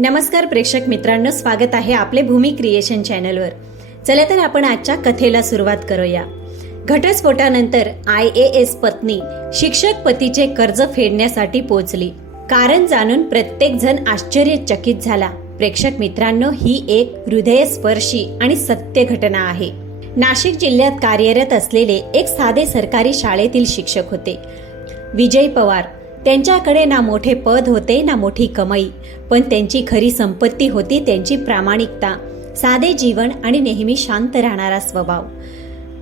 नमस्कार प्रेक्षक मित्रांनो, स्वागत आहे आपले भूमी क्रिएशन चॅनलवर. चला तर आपण आजच्या कथेला सुरुवात करूया. घटस्फोटानंतर IAS पत्नी शिक्षक पतीचे कर्ज फेडण्यासाठी पोहोचली. कारण जाणून प्रत्येक जण आश्चर्यचकित झाला. प्रेक्षक मित्रांनो, ही एक हृदयस्पर्शी आणि सत्य घटना आहे. नाशिक जिल्ह्यात कार्यरत असलेले एक साधे सरकारी शाळेतील शिक्षक होते, विजय पवार. त्यांच्याकडे ना मोठे पद होते ना मोठी कमाई, पण त्यांची खरी संपत्ती होती त्यांची प्रामाणिकता, साधे जीवन आणि नेहमी शांत राहणारा स्वभाव.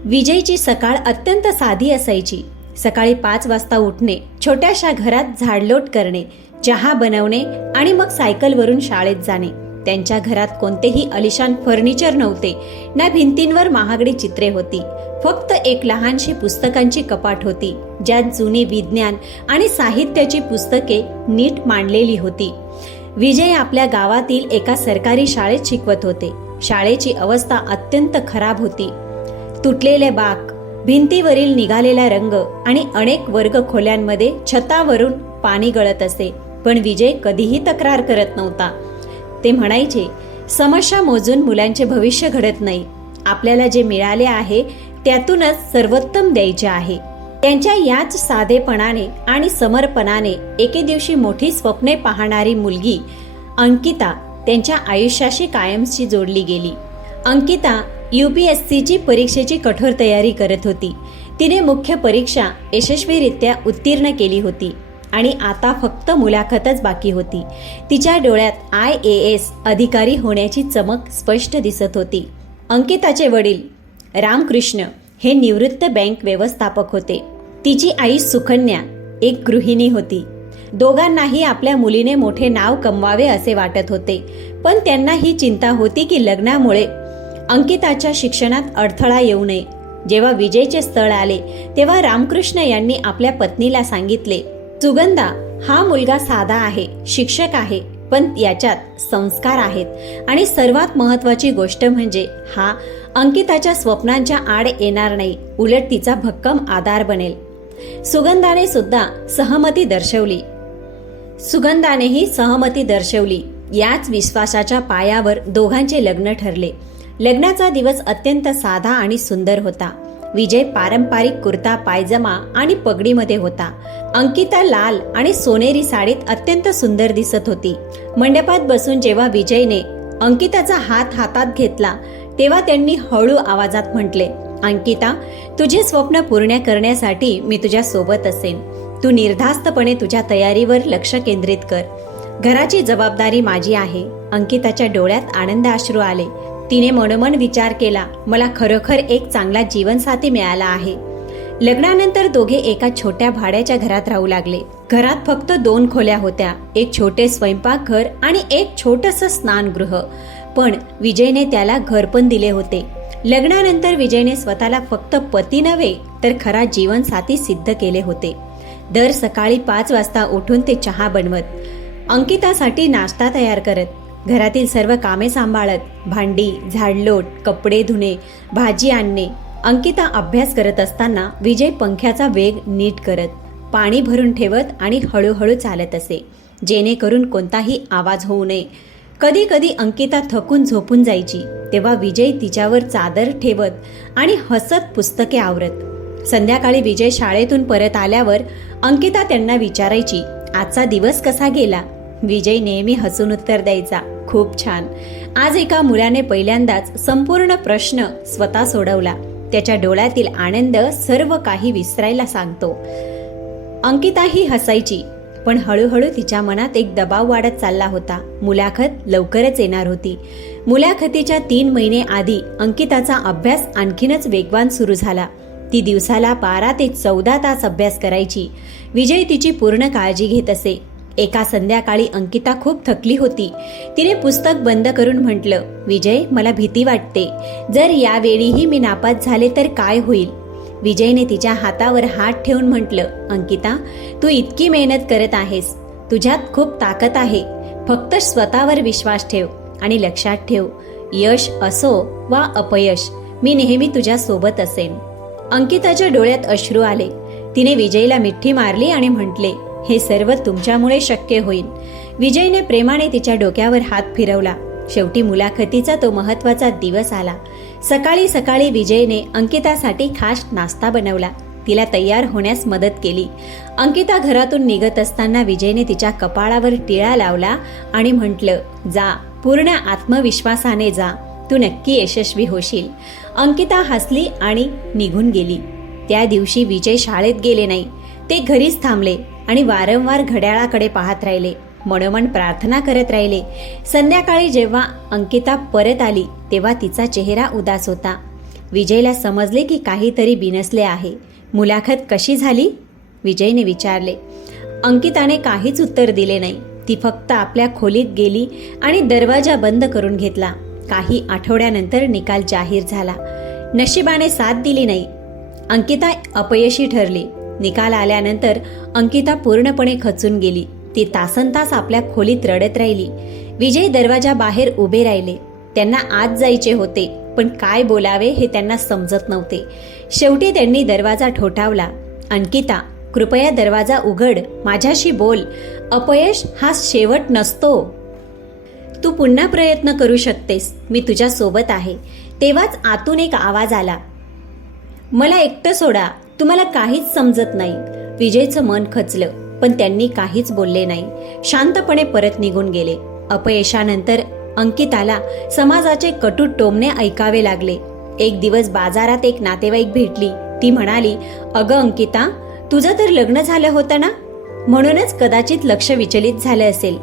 विजयची सकाळ अत्यंत साधी असायची. सकाळी 5 वाजता उठणे, छोट्याशा घरात झाडलोट करणे, चहा बनवणे आणि मग सायकलवरून शाळेत जाणे. त्यांच्या घरात कोणतेही आलिशान फर्निचर नव्हते, ना भिंतींवर महागडी चित्रे होती. फक्त एक लहानशी पुस्तकांची कपाट होती, ज्यात जुनी विज्ञान आणि साहित्याची पुस्तके नीट मांडलेली होती. विजय आपल्या गावातील एका सरकारी शाळेत शिकवत होते. शाळेची अवस्था अत्यंत खराब होती. तुटलेले बाक, भिंतीवरील निघालेला रंग आणि अनेक वर्ग खोल्यांमध्ये छतावरून पाणी गळत असे. पण विजय कधीही तक्रार करत नव्हता. ते म्हणायचे, समस्या मोजून मुलांचे भविष्य घडत नाही. आपल्याला जे मिळाले आहे त्यातूनच सर्वोत्तम द्यायचे आहे. त्यांच्या याच साधेपणाने आणि समर्पणाने एके दिवशी मोठी स्वप्ने पाहणारी मुलगी अंकिता त्यांच्या आयुष्याशी कायमची जोडली गेली. अंकिता UPSCची परीक्षेची कठोर तयारी करत होती. तिने मुख्य परीक्षा यशस्वीरित्या उत्तीर्ण केली होती आणि आता फक्त मुलाखतच बाकी होती. तिच्या डोळ्यात IAS अधिकारी होण्याची चमक स्पष्ट दिसत होती. अंकिताचे वडील रामकृष्ण हे निवृत्त बँक व्यवस्थापक होते. तिची आई सुकन्या एक गृहिणी होती. दोघांनाही आपल्या मुलीने मोठे नाव कमवावे असे वाटत होते, पण त्यांना ही चिंता होती की लग्नामुळे अंकिताच्या शिक्षणात अडथळा येऊ नये. जेव्हा विजयचे स्थळ आले तेव्हा रामकृष्ण यांनी आपल्या पत्नीला सांगितले, सुगंधा, हा मुलगा साधा आहे, शिक्षक आहे, पण याच्यात संस्कार आहेत आणि सर्वात महत्वाची गोष्ट म्हणजे हा अंकिताच्या स्वप्नांच्या आड येणार नाही, उलट तिचा भक्कम आधार बनेल. सुगंधानेही सहमती दर्शवली. याच विश्वासाच्या पायावर दोघांचे लग्न ठरले. लग्नाचा दिवस अत्यंत साधा आणि सुंदर होता. विजय पारंपरिक कुर्ता पायजमा आणि पगडीमध्ये होता. अंकिता लाल आणि सोनेरी साडीत अत्यंत सुंदर दिसत होती. मंडपात बसून जेव्हा विजयने अंकिताचा हात हातात घेतला तेव्हा त्यांनी हळू आवाजात म्हटले, अंकिता, तुझे स्वप्न पूर्ण करण्यासाठी मी तुझ्या सोबत असेन. तू निर्धास्तपणे तुझ्या तयारीवर लक्ष केंद्रित कर. घराची जबाबदारी माझी आहे. अंकिताच्या डोळ्यात आनंद अश्रू आले. तिने मनोमन विचार केला, मला खरोखर एक चांगला जीवनसाथी मिळाला आहे. लग्नानंतर दोघे एका छोट्या भाड्याच्या घरात राहू लागले. घरात फक्त 2 खोल्या होत्या, एक छोटे स्वयंपाकघर आणि एक छोटंसं स्नानगृह. पण विजयने त्याला घर पण दिले होते. लग्नानंतर विजयने स्वतःला फक्त पती नव्हे तर खरा जीवनसाथी सिद्ध केले होते. दर सकाळी 5 वाजता उठून ते चहा बनवत, अंकितासाठी नाश्ता तयार करत, घरातील सर्व कामे सांभाळत, भांडी, झाडलोट, कपडे धुणे, भाजी आणणे. अंकिता अभ्यास करत असताना विजय पंख्याचा वेग नीट करत, पाणी भरून ठेवत आणि हळूहळू चालत असे, जेणेकरून कोणताही आवाज होऊ नये. कधी कधी अंकिता थकून झोपून जायची, तेव्हा विजय तिच्यावर चादर ठेवत आणि हसत पुस्तके आवरत. संध्याकाळी विजय शाळेतून परत आल्यावर अंकिता त्यांना विचारायची, आजचा दिवस कसा गेला? विजय नेहमी हसून उत्तर द्यायचा, खूप छान. आज एका मुलाने पहिल्यांदाच संपूर्ण प्रश्न स्वतः सोडवला. त्याच्या डोळ्यातील आनंद सर्व काही विसरायला सांगतो. अंकिता ही हसायची, पण हळूहळू तिच्या मनात एक दबाव वाढत चालला होता. मुलाखत लवकरच येणार होती. मुलाखतीच्या 3 महिने आधी अंकिताचा अभ्यास आणखीनच वेगवान सुरू झाला. ती दिवसाला 12 ते 14 तास अभ्यास करायची. विजय तिची पूर्ण काळजी घेत असे. एका संध्याकाळी अंकिता खूप थकली होती. तिने पुस्तक बंद करून म्हटलं, विजय, मला भीती वाटते. जर यावेळीही मी नापास झाले तर काय होईल? विजयने तिच्या हातावर हात ठेवून म्हटलं, अंकिता, तू इतकी मेहनत करत आहेस, तुझ्यात खूप ताकद आहे. फक्त स्वतःवर विश्वास ठेव आणि लक्षात ठेव, यश असो वा अपयश, मी नेहमी तुझ्या सोबत असेन. अंकिताच्या डोळ्यात अश्रू आले. तिने विजयला मिठी मारली आणि म्हटले, हे सर्व तुमच्यामुळे शक्य होईल. विजयने प्रेमाने तिच्या डोक्यावर हात फिरवला. शेवटी मुलाखतीचा तो महत्वाचा दिवस आला. सकाळी सकाळी विजयने अंकितासाठी खास नाश्ता बनवला. तिला तयार होण्यास मदत केली. अंकिता घरातून निघत असताना विजयने तिच्या कपाळावर टिळा लावला आणि म्हटलं, जा, पूर्ण आत्मविश्वासाने जा, तू नक्की यशस्वी होशील. अंकिता हसली आणि निघून गेली. त्या दिवशी विजय शाळेत गेले नाही. ते घरीच थांबले आणि वारंवार घड्याळाकडे पाहत राहिले. मनोमन प्रार्थना करत राहिले. संध्याकाळी जेव्हा अंकिता परत आली तेव्हा तिचा चेहरा उदास होता. विजयला समजले की काहीतरी बिनसले आहे. मुलाखत कशी झाली? विजयने विचारले. अंकिताने काहीच उत्तर दिले नाही. ती फक्त आपल्या खोलीत गेली आणि दरवाजा बंद करून घेतला. काही आठवड्यानंतर निकाल जाहीर झाला. नशिबाने साथ दिली नाही. अंकिता अपयशी ठरली. निकाल आल्यानंतर अंकिता पूर्णपणे खचून गेली. ती तासनतास आपल्या खोलीत रडत राहिली. विजय दरवाजा बाहेर उभे राहिले. त्यांना आत जायचे होते, पण काय बोलावे हे त्यांना समजत नव्हते. शेवटी त्यांनी दरवाजा ठोठावला. अंकिता, कृपया दरवाजा उघड, माझ्याशी बोल. अपयश हा शेवट नसतो. तू पुन्हा प्रयत्न करू शकतेस. मी तुझ्या सोबत आहे. तेव्हाच आतून एक आवाज आला, मला एकटं सोडा, तुम्हाला काहीच समजत नाही. विजयचं मन खचलं, पण त्यांनी काहीच बोलले नाही. शांतपणे परत निघून गेले. अपयशानंतर अंकिताला समाजाचे कटू टोमणे ऐकावे लागले. एक दिवस बाजारात एक नातेवाईक भेटली. ती म्हणाली, अगं अंकिता, तुझं तर लग्न झालं होतं ना, म्हणूनच कदाचित लक्ष विचलित झालं असेल.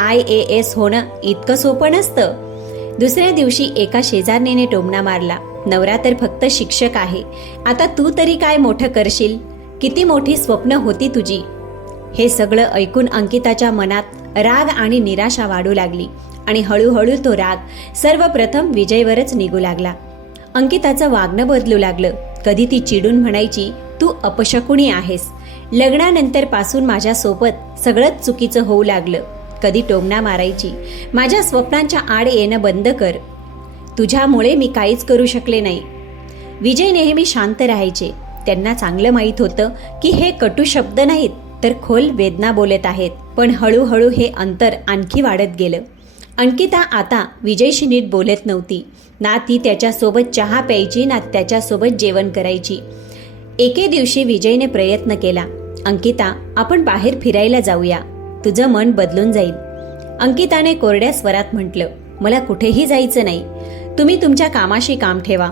IAS होणं इतकं सोपं नसतं. दुसऱ्या दिवशी एका शेजारणीने टोमणा मारला, नवरा तर फक्त शिक्षक आहे, आता तू तरी काय मोठं करशील? किती मोठी स्वप्न होती तुझी. हे सगळं ऐकून अंकिताच्या मनात राग आणि निराशा वाढू लागली आणि हळूहळू तो राग सर्वप्रथम विजयवरच निघू लागला. अंकिताचं वागणं बदलू लागलं. कधी ती चिडून म्हणायची, तू अपशकुनी आहेस. लग्नानंतर पासून माझ्यासोबत सगळंच चुकीचं होऊ लागलं. कधी टोमणा मारायची, माझ्या स्वप्नांच्या आड येणं बंद कर. तुझ्यामुळे मी काहीच करू शकले नाही. विजय नेहमी शांत राहायचे. त्यांना चांगलं माहीत होतं की हे कटू शब्द नाहीत, तर खोल वेदना बोलत आहेत. पण हळूहळू हे अंतर आणखी वाढत गेलं. अंकिता आता विजयशी नीट बोलत नव्हती. ना ती त्याच्यासोबत चहा प्यायची, ना त्याच्यासोबत जेवण करायची. एके दिवशी विजयने प्रयत्न केला, अंकिता, आपण बाहेर फिरायला जाऊया, तुझं मन बदलून जाईल. अंकिताने कोरड्या स्वरात म्हटलं, मला कुठेही जायचं नाही. तुम्ही तुमच्या कामाशी काम ठेवा.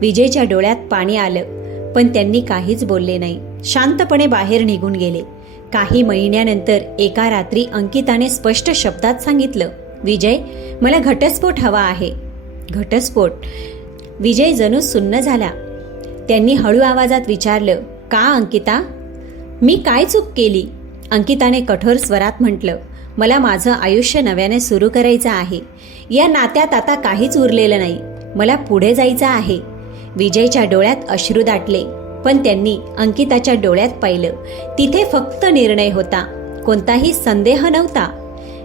विजयच्या डोळ्यात पाणी आलं, पण त्यांनी काहीच बोलले नाही. शांतपणे बाहेर निघून गेले. काही महिन्यानंतर एका रात्री अंकिताने स्पष्ट शब्दात सांगितलं, विजय, मला घटस्फोट हवा आहे. घटस्फोट? विजय जणू सुन्न झाला. त्यांनी हळू आवाजात विचारलं, का अंकिता? मी काय चूक केली? अंकिताने कठोर स्वरात म्हटलं, मला माझं आयुष्य नव्याने सुरू करायचं आहे. या नात्यात आता काहीच उरलेलं नाही. मला पुढे जायचं आहे. विजयच्या डोळ्यात अश्रू दाटले, पण त्यांनी अंकिताच्या डोळ्यात पाहिलं. तिथे फक्त निर्णय होता, कोणताही संदेह नव्हता.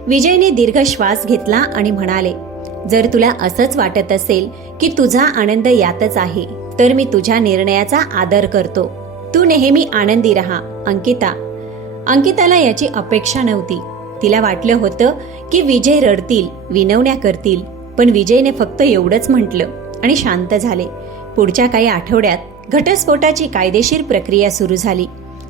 विजयने दीर्घ श्वास घेतला आणि म्हणाले, जर तुला असंच वाटत असेल की तुझा आनंद यातच आहे, तर मी तुझ्या निर्णयाचा आदर करतो. तू नेहमी आनंदी राहा. अंकिता. अंकिताला याची अपेक्षा नव्हती. तिला वाटलं होतं की विजय रडतील, विनवण्या करतील, पण विजयने फक्त एवढंच म्हटलं आणि शांत झाले. पुढच्या काही आठवड्यात घटस्फोटाची कायदेशीर प्रक्रिया सुरू झाली.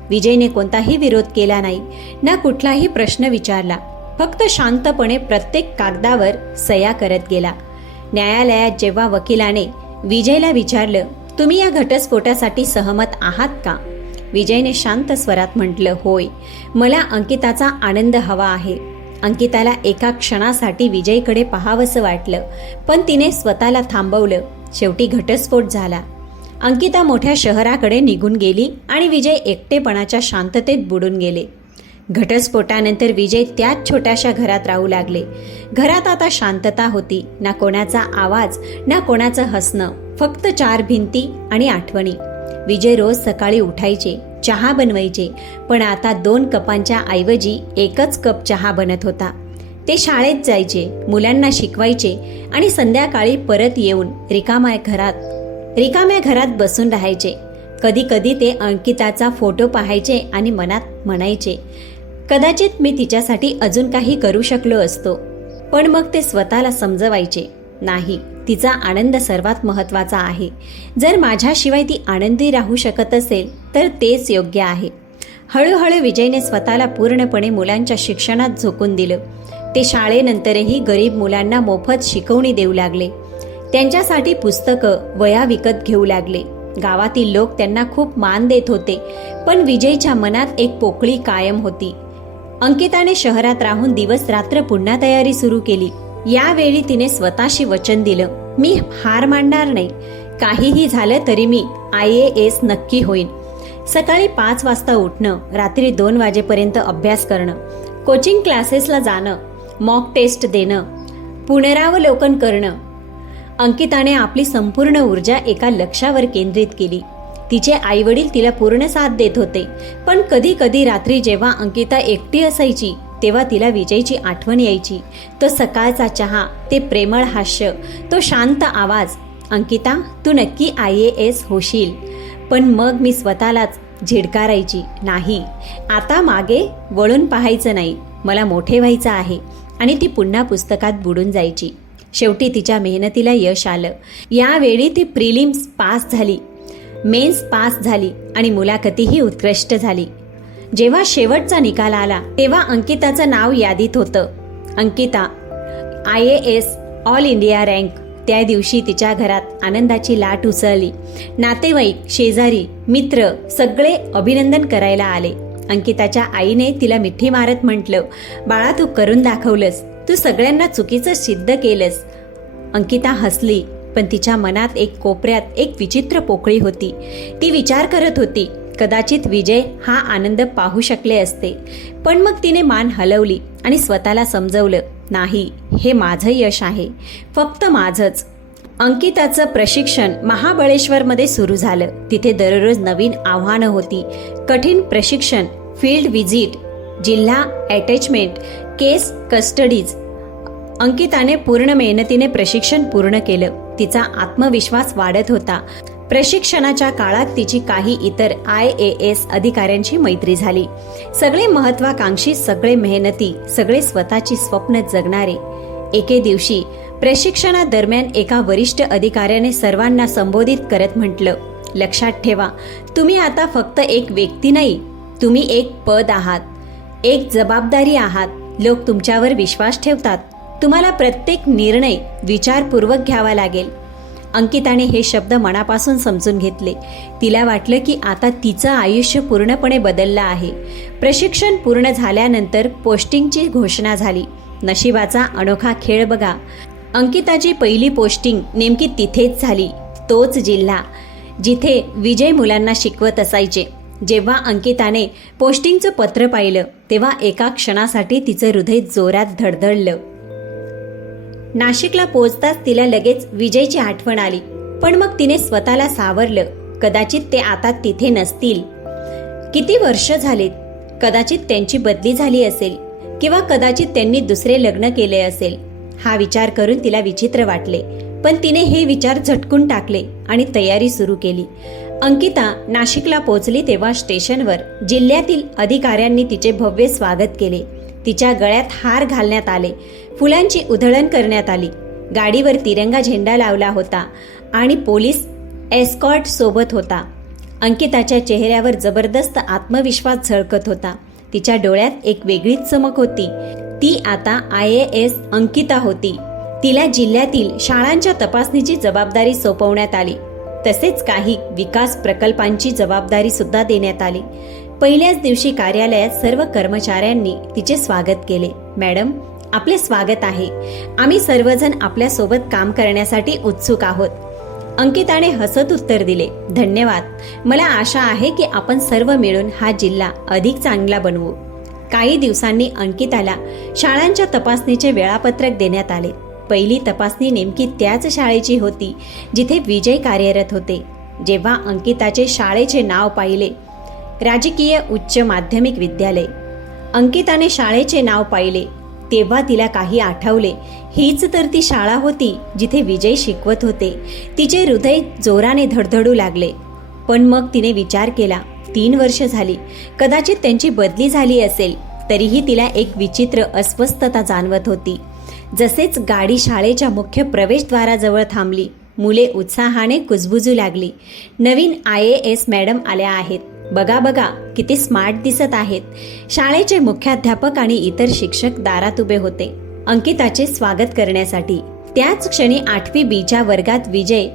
विजयने कोणताही विरोध केला नाही, ना कुठलाही प्रश्न विचारला. फक्त शांतपणे प्रत्येक कागदावर सह्या करत गेला. न्यायालयात जेव्हा वकिलाने विजयला विचारलं, तुम्ही या घटस्फोटासाठी सहमत आहात का? विजयने शांत स्वरात म्हटलं, होय, मला अंकिताचा आनंद हवा आहे. अंकिताला एका क्षणासाठी विजयकडे पाहावंसं वाटलं, पण तिने स्वतःला थांबवलं. शेवटी घटस्फोट झाला. अंकिता मोठ्या शहराकडे निघून गेली आणि विजय एकटेपणाच्या शांततेत बुडून गेले. घटस्फोटानंतर विजय त्याच छोट्याशा घरात राहू लागले. घरात आता शांतता होती. ना कोणाचा आवाज, ना कोणाचं हसणं, फक्त 4 भिंती आणि आठवणी. विजय रोज सकाळी उठायचे, चहा बनवायचे, पण आता 2 कपांच्या ऐवजी 1च कप चहा बनत होता. ते शाळेत जायचे, मुलांना शिकवायचे आणि संध्याकाळी परत येऊन रिकाम्या घरात बसून राहायचे. कधी कधी ते अंकिताचा फोटो पाहायचे आणि मनात म्हणायचे, कदाचित मी तिच्यासाठी अजून काही करू शकलो असतो, पण मग ते स्वतःला समजवायचे नाही, तिचा आनंद सर्वात महत्त्वाचा आहे. जर माझ्याशिवाय ती आनंदी राहू शकत असेल तर तेच योग्य आहे. हळूहळू विजयने स्वतःला पूर्णपणे मुलांच्या शिक्षणात झोकून दिलं. ते शाळेनंतरही गरीब मुलांना मोफत शिकवणी देऊ लागले. त्यांच्यासाठी पुस्तकं, वह्या विकत घेऊ लागले. गावातील लोक त्यांना खूप मान देत होते, पण विजयच्या मनात एक पोकळी कायम होती. अंकिताने शहरात राहून दिवस रात्र पुन्हा तयारी सुरू केली. यावेळी तिने स्वतःशी वचन दिलं, मी हार मानणार नाही. काहीही झालं तरी मी IAS नक्की होईन. सकाळी 5 वाजता उठणं, रात्री 2 वाजेपर्यंत अभ्यास करणं, कोचिंग क्लासेसला जाणं, मॉक टेस्ट देणं, पुनरावलोकन करणं. अंकिताने आपली संपूर्ण ऊर्जा एका लक्ष्यावर केंद्रित केली. तिचे आईवडील तिला पूर्ण साथ देत होते, पण कधी कधी रात्री जेव्हा अंकिता एकटी असायची तेव्हा तिला विजयची आठवण यायची. तो सकाळचा चहा, ते प्रेमळ हास्य, तो शांत आवाज, अंकिता तू नक्की IAS होशील. पण मग मी स्वतःलाच झिडकारायची, नाही, आता मागे वळून पाहायचं नाही, मला मोठे व्हायचं आहे. आणि ती पुन्हा पुस्तकात बुडून जायची. शेवटी तिच्या मेहनतीला यश आलं. यावेळी ती प्रिलिम्स पास झाली, मेन्स पास झाली आणि मुलाखतीही उत्कृष्ट झाली. जेव्हा शेवटचा निकाल आला तेव्हा अंकिताचं नाव यादीत होतं. Ankita IAS all India rank. त्या दिवशी तिच्या घरात आनंदाची लाट उसळली. नातेवाईक, शेजारी, मित्र सगळे अभिनंदन करायला आले. अंकिताच्या आईने तिला मिठी मारत म्हटलं, बाळा तू करून दाखवलंस, तू सगळ्यांना चुकीचं सिद्ध केलंस. अंकिता हसली, पण तिच्या मनात एक कोपऱ्यात एक विचित्र पोकळी होती. ती विचार करत होती, कदाचित विजय हा आनंद पाहू शकले असते. पण मग तिने मान हलवली आणि स्वतःला समजवलं, नाही, हे माझं यश आहे, फक्त माझंच. अंकिताचं प्रशिक्षण महाबळेश्वरमध्ये सुरू झालं. तिथे दररोज नवीन आव्हानं होती. कठीण प्रशिक्षण, फील्ड व्हिजिट, जिल्हा अटॅचमेंट, केस कस्टडीज. अंकिताने पूर्ण मेहनतीने प्रशिक्षण पूर्ण केलं. तिचा आत्मविश्वास वाढत होता. प्रशिक्षणाच्या काळात तिची काही इतर IAS अधिकाऱ्यांची मैत्री झाली. सगळे महत्वाकांक्षी, सगळे मेहनती, सगळे स्वतःची स्वप्न जगणारे. एके दिवशी प्रशिक्षणादरम्यान एका वरिष्ठ अधिकाऱ्याने सर्वांना संबोधित करत म्हटलं, लक्षात ठेवा, तुम्ही आता फक्त एक व्यक्ती नाही, तुम्ही एक पद आहात, एक जबाबदारी आहात. लोक तुमच्यावर विश्वास ठेवतात. तुम्हाला प्रत्येक निर्णय विचारपूर्वक घ्यावा लागेल. अंकिताने हे शब्द मनापासून समजून घेतले. तिला वाटलं की आता तिचं आयुष्य पूर्णपणे बदललं आहे. प्रशिक्षण पूर्ण झाल्यानंतर पोस्टिंगची घोषणा झाली. नशिबाचा अनोखा खेळ बघा. अंकिताची पहिली पोस्टिंग नेमकी तिथेच झाली. तोच जिल्हा जिथे विजय मुलांना शिकवत असायचे. जेव्हा अंकिताने पोस्टिंगचं पत्र पाहिलं तेव्हा एका क्षणासाठी तिचं हृदय जोरात धडधडलं. नाशिकला पोहोचताच तिला लगेच विजयची आठवण आली. पण मग तिने स्वतःला सावरलं, कदाचित ते आता तिथे नसतील. किती वर्ष झालीत, कदाचित त्यांची बदली झाली असेल किंवा कदाचित त्यांनी दुसरे लग्न केले असेल. हा विचार करून तिला विचित्र वाटले, पण तिने हे विचार झटकून टाकले आणि तयारी सुरू केली. अंकिता नाशिकला पोहोचली तेव्हा स्टेशनवर जिल्ह्यातील अधिकाऱ्यांनी तिचे भव्य स्वागत केले. तिच्या गळ्यात हार घालण्यात आले, फुलांची उधळण करण्यात आली. गाडीवर तिरंगा झेंडा लावला होता आणि पोलीस एस्कॉर्ट सोबत होता. अंकिताच्या चेहऱ्यावर जबरदस्त आत्मविश्वास झळकत होता. तिच्या डोळ्यात एक वेगळीच चमक होती. ती आता IAS अंकिता होती. तिला जिल्ह्यातील शाळांच्या तपासणीची जबाबदारी सोपवण्यात आली. तसेच काही विकास प्रकल्पांची जबाबदारी सुद्धा देण्यात आली. पहिल्याच दिवशी कार्यालयात सर्व कर्मचाऱ्यांनी तिचे स्वागत केले. मॅडम, आपले स्वागत आहे. आम्ही सर्वजण आपल्या सोबत काम करण्यासाठी उत्सुक आहोत. अंकिताने हसत उत्तर दिले, धन्यवाद. मला आशा आहे की आपण सर्व मिळून हा जिल्हा अधिक चांगला बनवू. काही दिवसांनी अंकिताला शाळांच्या तपासणीचे वेळापत्रक देण्यात आले. पहिली तपासणी नेमकी त्याच शाळेची होती जिथे विजय कार्यरत होते. जेव्हा अंकिताचे शाळेचे नाव पाहिले, राजकीय उच्च माध्यमिक विद्यालय, अंकिताने शाळेचे नाव पाहिले तेव्हा तिला काही आठवले. हीच तर ती शाळा होती जिथे विजय शिकवत होते. तिचे हृदय जोराने धडधडू लागले. पण मग तिने विचार केला, 3 वर्ष झाली, कदाचित त्यांची बदली झाली असेल. तरीही तिला एक विचित्र अस्वस्थता जाणवत होती. जसेच गाडी शाळेच्या मुख्य प्रवेशद्वाराजवळ थांबली, मुले उत्साहाने कुजबुजू लागली. नवीन IAS मॅडम आल्या आहेत. बघा बघा किती स्मार्ट दिसत आहेत. शाळेचे मुख्याध्यापक आणि इतर शिक्षक दारात उभे होते अंकिताचे स्वागत करण्यासाठी. त्याच क्षणी 8वी Bच्या वर्गात विजय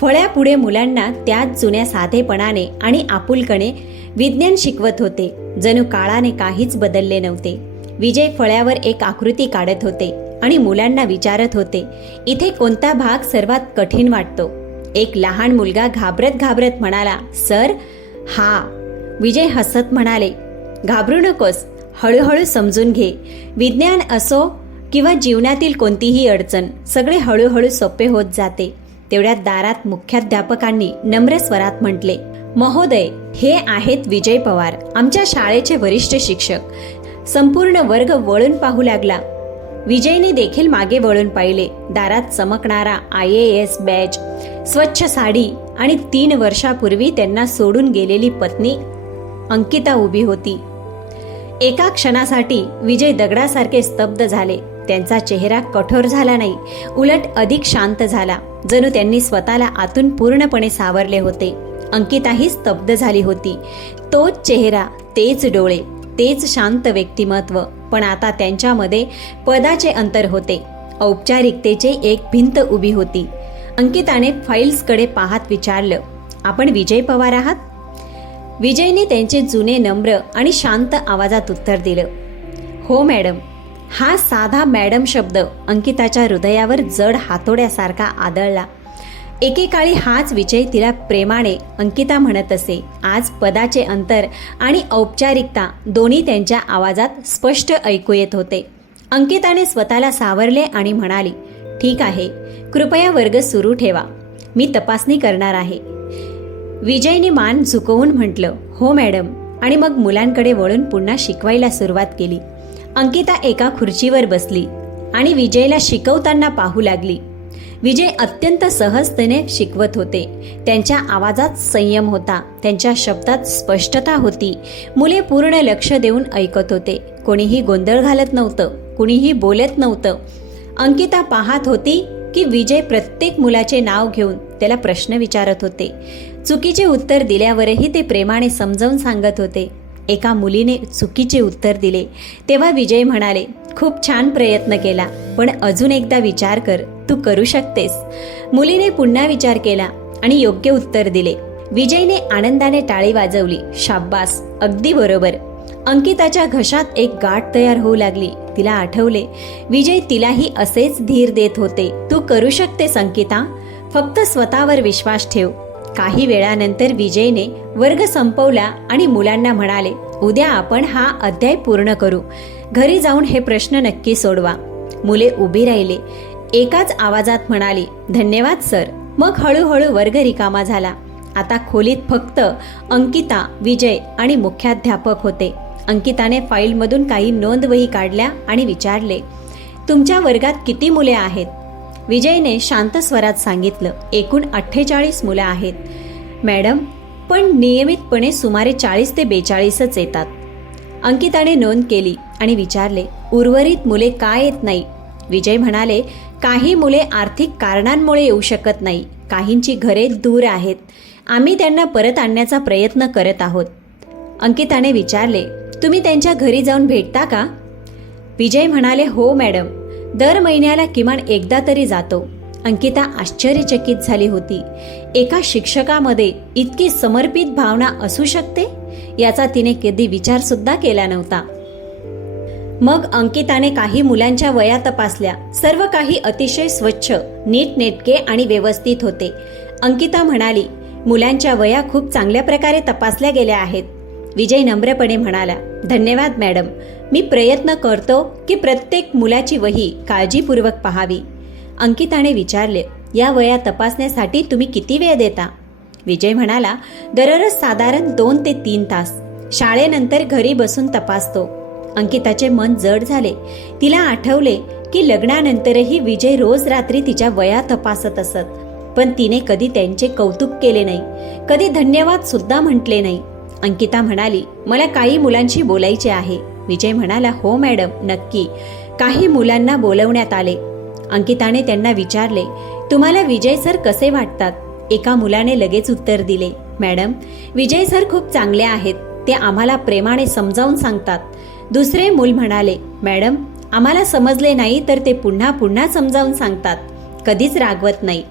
फळ्यापुढे मुलांना त्याच जुन्या साधेपणाने आणि आपुलकणे विज्ञान शिकवत होते, जणू काळाने काहीच बदलले नव्हते. विजय फळ्यावर एक आकृती काढत होते आणि मुलांना विचारत होते, इथे कोणता भाग सर्वात कठीण वाटतो? एक लहान मुलगा घाबरत घाबरत म्हणाला, सर हा. विजय हसत म्हणाले, घाबरू नकोस, हळूहळू समजून घे. विज्ञान असो किंवा जीवनातील कोणतीही अडचण, सगळे हळूहळू सोपे होत जाते. तेवढ्यात दारात मुख्याध्यापकांनी नम्र स्वरात म्हटले, महोदय, हे आहेत विजय पवार, आमच्या शाळेचे वरिष्ठ शिक्षक. संपूर्ण वर्ग वळून पाहू लागला. विजयने देखील मागे वळून पाहिले. दारात चमकणारा IAS बॅज, स्वच्छ साडी आणि 3 वर्षापूर्वी त्यांना सोडून गेलेली पत्नी अंकिता उभी होती. एका क्षणासाठी विजय दगडासारखे स्तब्ध झाले. त्यांचा चेहरा कठोर झाला नाही, उलट अधिक शांत झाला, जणू त्यांनी स्वतःला आतून पूर्णपणे सावरले होते. अंकिताही स्तब्ध झाली होती. तोच चेहरा, तेच डोळे, तेच शांत व्यक्तिमत्व, पण आता त्यांच्यामध्ये पदाचे अंतर होते. औपचारिकतेची एक भिंत उभी होती. अंकिताने फाईल्सकडे पाहत विचारलं, आपण विजय पवार आहात? विजयने त्यांचे जुने नम्र आणि शांत आवाजात उत्तर दिलं, हो मॅडम. हा साधा मॅडम शब्द अंकिताच्या हृदयावर जड हातोड्यासारखा आदळला. एकेकाळी हाच विजय तिला प्रेमाने अंकिता म्हणत असे. आज पदाचे अंतर आणि औपचारिकता दोन्ही त्यांच्या आवाजात स्पष्ट ऐकू येत होते. अंकिताने स्वतःला सावरले आणि म्हणाली, ठीक आहे, कृपया वर्ग सुरू ठेवा, मी तपासणी करणार आहे. विजयने मान झुकवून म्हटलं, हो मॅडम, आणि मग मुलांकडे वळून पुन्हा शिकवायला सुरुवात केली. अंकिता एका खुर्चीवर बसली आणि विजयला शिकवताना पाहू लागली. विजय अत्यंत सहजतेने शिकवत होते. त्यांच्या आवाजात संयम होता, त्यांच्या शब्दात स्पष्टता होती. मुले पूर्ण लक्ष देऊन ऐकत होते. कोणीही गोंधळ घालत नव्हतं, कुणीही बोलत नव्हतं. अंकिता पाहत होती की विजय प्रत्येक मुलाचे नाव घेऊन त्याला प्रश्न विचारत होते. चुकीचे उत्तर दिल्यावरही ते प्रेमाने समजावून सांगत होते. एका मुलीने चुकीचे उत्तर दिले तेव्हा विजय म्हणाले, खूप छान प्रयत्न केला, पण अजून एकदा विचार कर, तू करू शकतेस. मुलीने पुन्हा विचार केला आणि योग्य उत्तर दिले. विजयने आनंदाने टाळी वाजवली, शाब्बास, अगदी बरोबर. अंकिताच्या घशात एक गाठ तयार होऊ लागली. तिला आठवले, विजय तिलाही असेच धीर देत होते. तू करू शकतेस अंकिता, फक्त स्वतःवर विश्वास ठेव. काही वेळानंतर विजयने वर्ग संपवला आणि मुलांना म्हणाले, उद्या आपण हा अध्याय पूर्ण करू. घरी जाऊन हे प्रश्न नक्की सोडवा. मुले उभी राहिले. एकाच आवाजात म्हणाली, धन्यवाद सर. मग हळूहळू वर्ग रिकामा झाला. आता खोलीत फक्त अंकिता, विजय आणि मुख्याध्यापक होते. अंकिताने फाईलमधून काही नोंदवही काढल्या आणि विचारले, तुमच्या वर्गात किती मुले आहेत? विजयने शांत स्वरात सांगितलं, एकूण 48 मुलं आहेत मॅडम, पण नियमितपणे सुमारे 40 ते 42च येतात. अंकिताने नोंद केली आणि विचारले, उर्वरित मुले का येत नाही? विजय म्हणाले, काही मुले आर्थिक कारणांमुळे येऊ शकत नाही, काहींची घरे दूर आहेत, आम्ही त्यांना परत आणण्याचा प्रयत्न करत आहोत. अंकिताने विचारले, तुम्ही त्यांच्या घरी जाऊन भेटता का? विजय म्हणाले, हो मॅडम, दर महिन्याला किमान एकदा तरी जातो. अंकिता आश्चर्यचकित झाली होती. एका शिक्षकामध्ये इतकी समर्पित भावना असू शकते याचा तिने कधी विचार सुद्धा केला नव्हता. मग अंकिताने काही मुलांच्या वया तपासल्या. सर्व काही अतिशय स्वच्छ, नीटनेटके आणि व्यवस्थित होते. अंकिता म्हणाली, मुलांच्या वया खूप चांगल्या प्रकारे तपासल्या गेल्या आहेत. विजय नम्रपणे म्हणाला, धन्यवाद मॅडम, मी प्रयत्न करतो की प्रत्येक मुलाची वही काळजीपूर्वक पाहावी. अंकिताने विचारले, या वया तपासण्यासाठी तुम्ही किती वेळ देता? विजय म्हणाला, दररोज साधारण 2 ते 3 तास. शाळेनंतर घरी बसून तपासतो. अंकिताचे मन जड झाले. तिला आठवले की लग्नानंतरही विजय रोज रात्री तिच्या वया तपासत असत, पण तिने कधी त्यांचे कौतुक केले नाही, कधी धन्यवाद सुद्धा म्हटले नाही. अंकिता म्हणाली, मला काही मुलांशी बोलायचे आहे. विजय म्हणाला, हो मॅडम, नक्की. काही मुलांना बोलवण्यात आले. अंकिताने त्यांना विचारले, तुम्हाला विजय सर कसे वाटतात? एका मुलाने लगेच उत्तर दिले, मॅडम, विजय सर खूप चांगले आहेत. ते आम्हाला प्रेमाने समजावून सांगतात. दुसरे मूल म्हणाले, मॅडम, आम्हाला समजले नाही तर ते पुन्हा पुन्हा समजावून सांगतात, कधीच रागवत नाही.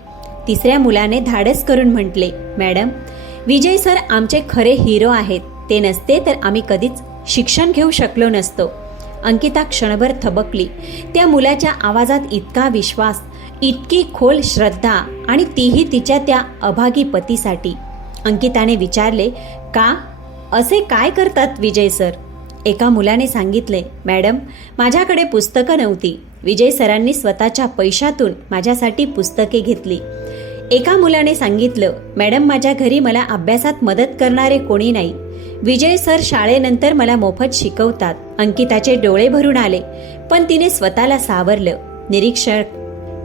तिसऱ्या मुलाने धाडस करून म्हटले, मॅडम, विजय सर आमचे खरे हिरो आहेत. ते नसते तर आम्ही कधीच शिक्षण घेऊ शकलो नसतो. अंकिता क्षणभर थबकली. त्या मुलाच्या आवाजात इतका विश्वास, इतकी खोल श्रद्धा, आणि तीही तिच्या त्या अभागी पतीसाठी. अंकिताने विचारले, का? असे काय करतात विजय सर? एका मुलाने सांगितले, मॅडम, माझ्याकडे पुस्तकं नव्हती. विजय सरांनी स्वतःच्या पैशातून माझ्यासाठी पुस्तके घेतली. एका मुलाने सांगितलं, मॅडम, माझ्या घरी मला अभ्यासात मदत करणारे कोणी नाही. विजय सर शाळेनंतर मला मोफत शिकवतात. अंकिताचे डोळे भरून आले, पण तिने स्वतःला सावरलं.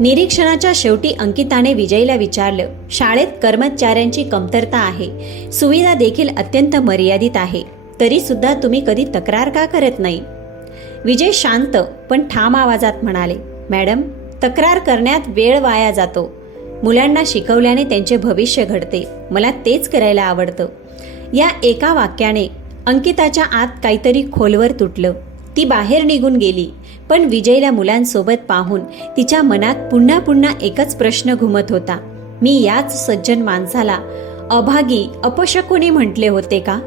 निरीक्षणाच्या शेवटी अंकिताने विजयला विचारलं, शाळेत कर्मचाऱ्यांची कमतरता आहे, सुविधा देखील अत्यंत मर्यादित आहे, तरी सुद्धा तुम्ही कधी तक्रार का करत नाही? विजय शांत पण ठाम आवाजात म्हणाले, मॅडम, तक्रार करण्यात वेळ वाया जातो. मुलांना शिकवल्याने त्यांचे भविष्य घडते. मला तेच करायला आवडतं. या एका वाक्याने अंकिताच्या आत काहीतरी खोलवर तुटलं. ती बाहेर निघून गेली. पण विजयला मुलांसोबत पाहून तिच्या मनात पुन्हा पुन्हा एकच प्रश्न घुमत होता, मी याच सज्जन माणसाला अभागी, अपशकुनी म्हटले होते का?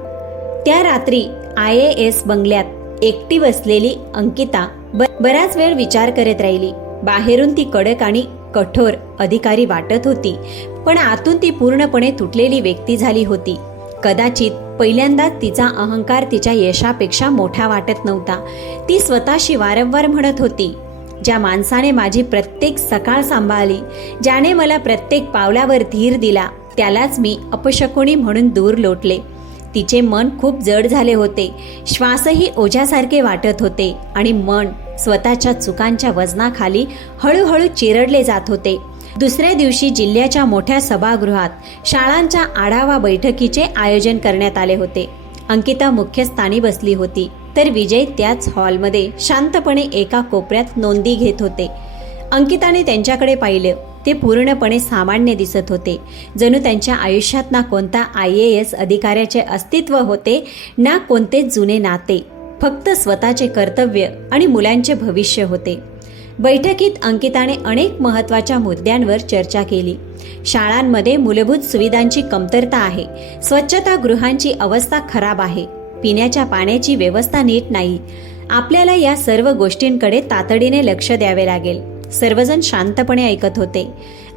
त्या रात्री IAS बंगल्यात एकटी बसलेली अंकिता बराच वेळ विचार करत राहिली. बाहेरून ती कडक आणि कठोर अधिकारी वाटत होती, पण आतून ती पूर्णपणे तुटलेली व्यक्ती झाली होती. कदाचित पहिल्यांदाच तिचा अहंकार तिच्या यशापेक्षा मोठा वाटत नव्हता. ती स्वतःशी वारंवार म्हणत होती, ज्या माणसाने माझी प्रत्येक सकाळ सांभाळली, ज्याने मला प्रत्येक पावलावर धीर दिला, त्यालाच मी अपशकुनी म्हणून दूर लोटले. तिचे मन खूप जड झाले होते. श्वासही ओझ्यासारखे वाटत होते आणि मन स्वतःच्या चुकांच्या वजनाखाली हळूहळू चिरडले जात होते. दुसऱ्या दिवशी जिल्ह्याच्या मोठ्या सभागृहात शाळांच्या आढावा बैठकीचे आयोजन करण्यात आले होते. अंकिता मुख्य स्थानी बसली होती, तर विजय त्याच हॉलमध्ये शांतपणे एका कोपऱ्यात नोंदी घेत होते. अंकिताने त्यांच्याकडे पाहिलं. ते पूर्णपणे सामान्य दिसत होते, जणू त्यांच्या आयुष्यात ना कोणता IAS अधिकाऱ्याचे अस्तित्व होते, ना कोणते जुने नाते, फक्त स्वतःचे कर्तव्य आणि मुलांचे भविष्य होते. बैठकीत अंकिताने अनेक महत्त्वाच्या मुद्द्यांवर चर्चा केली. शाळांमध्ये मूलभूत सुविधांची कमतरता आहे, स्वच्छतागृहांची अवस्था खराब आहे, पिण्याच्या पाण्याची व्यवस्था नीट नाही. आपल्याला या सर्व गोष्टींकडे तातडीने लक्ष द्यावे लागेल. सर्वजण शांतपणे ऐकत होते.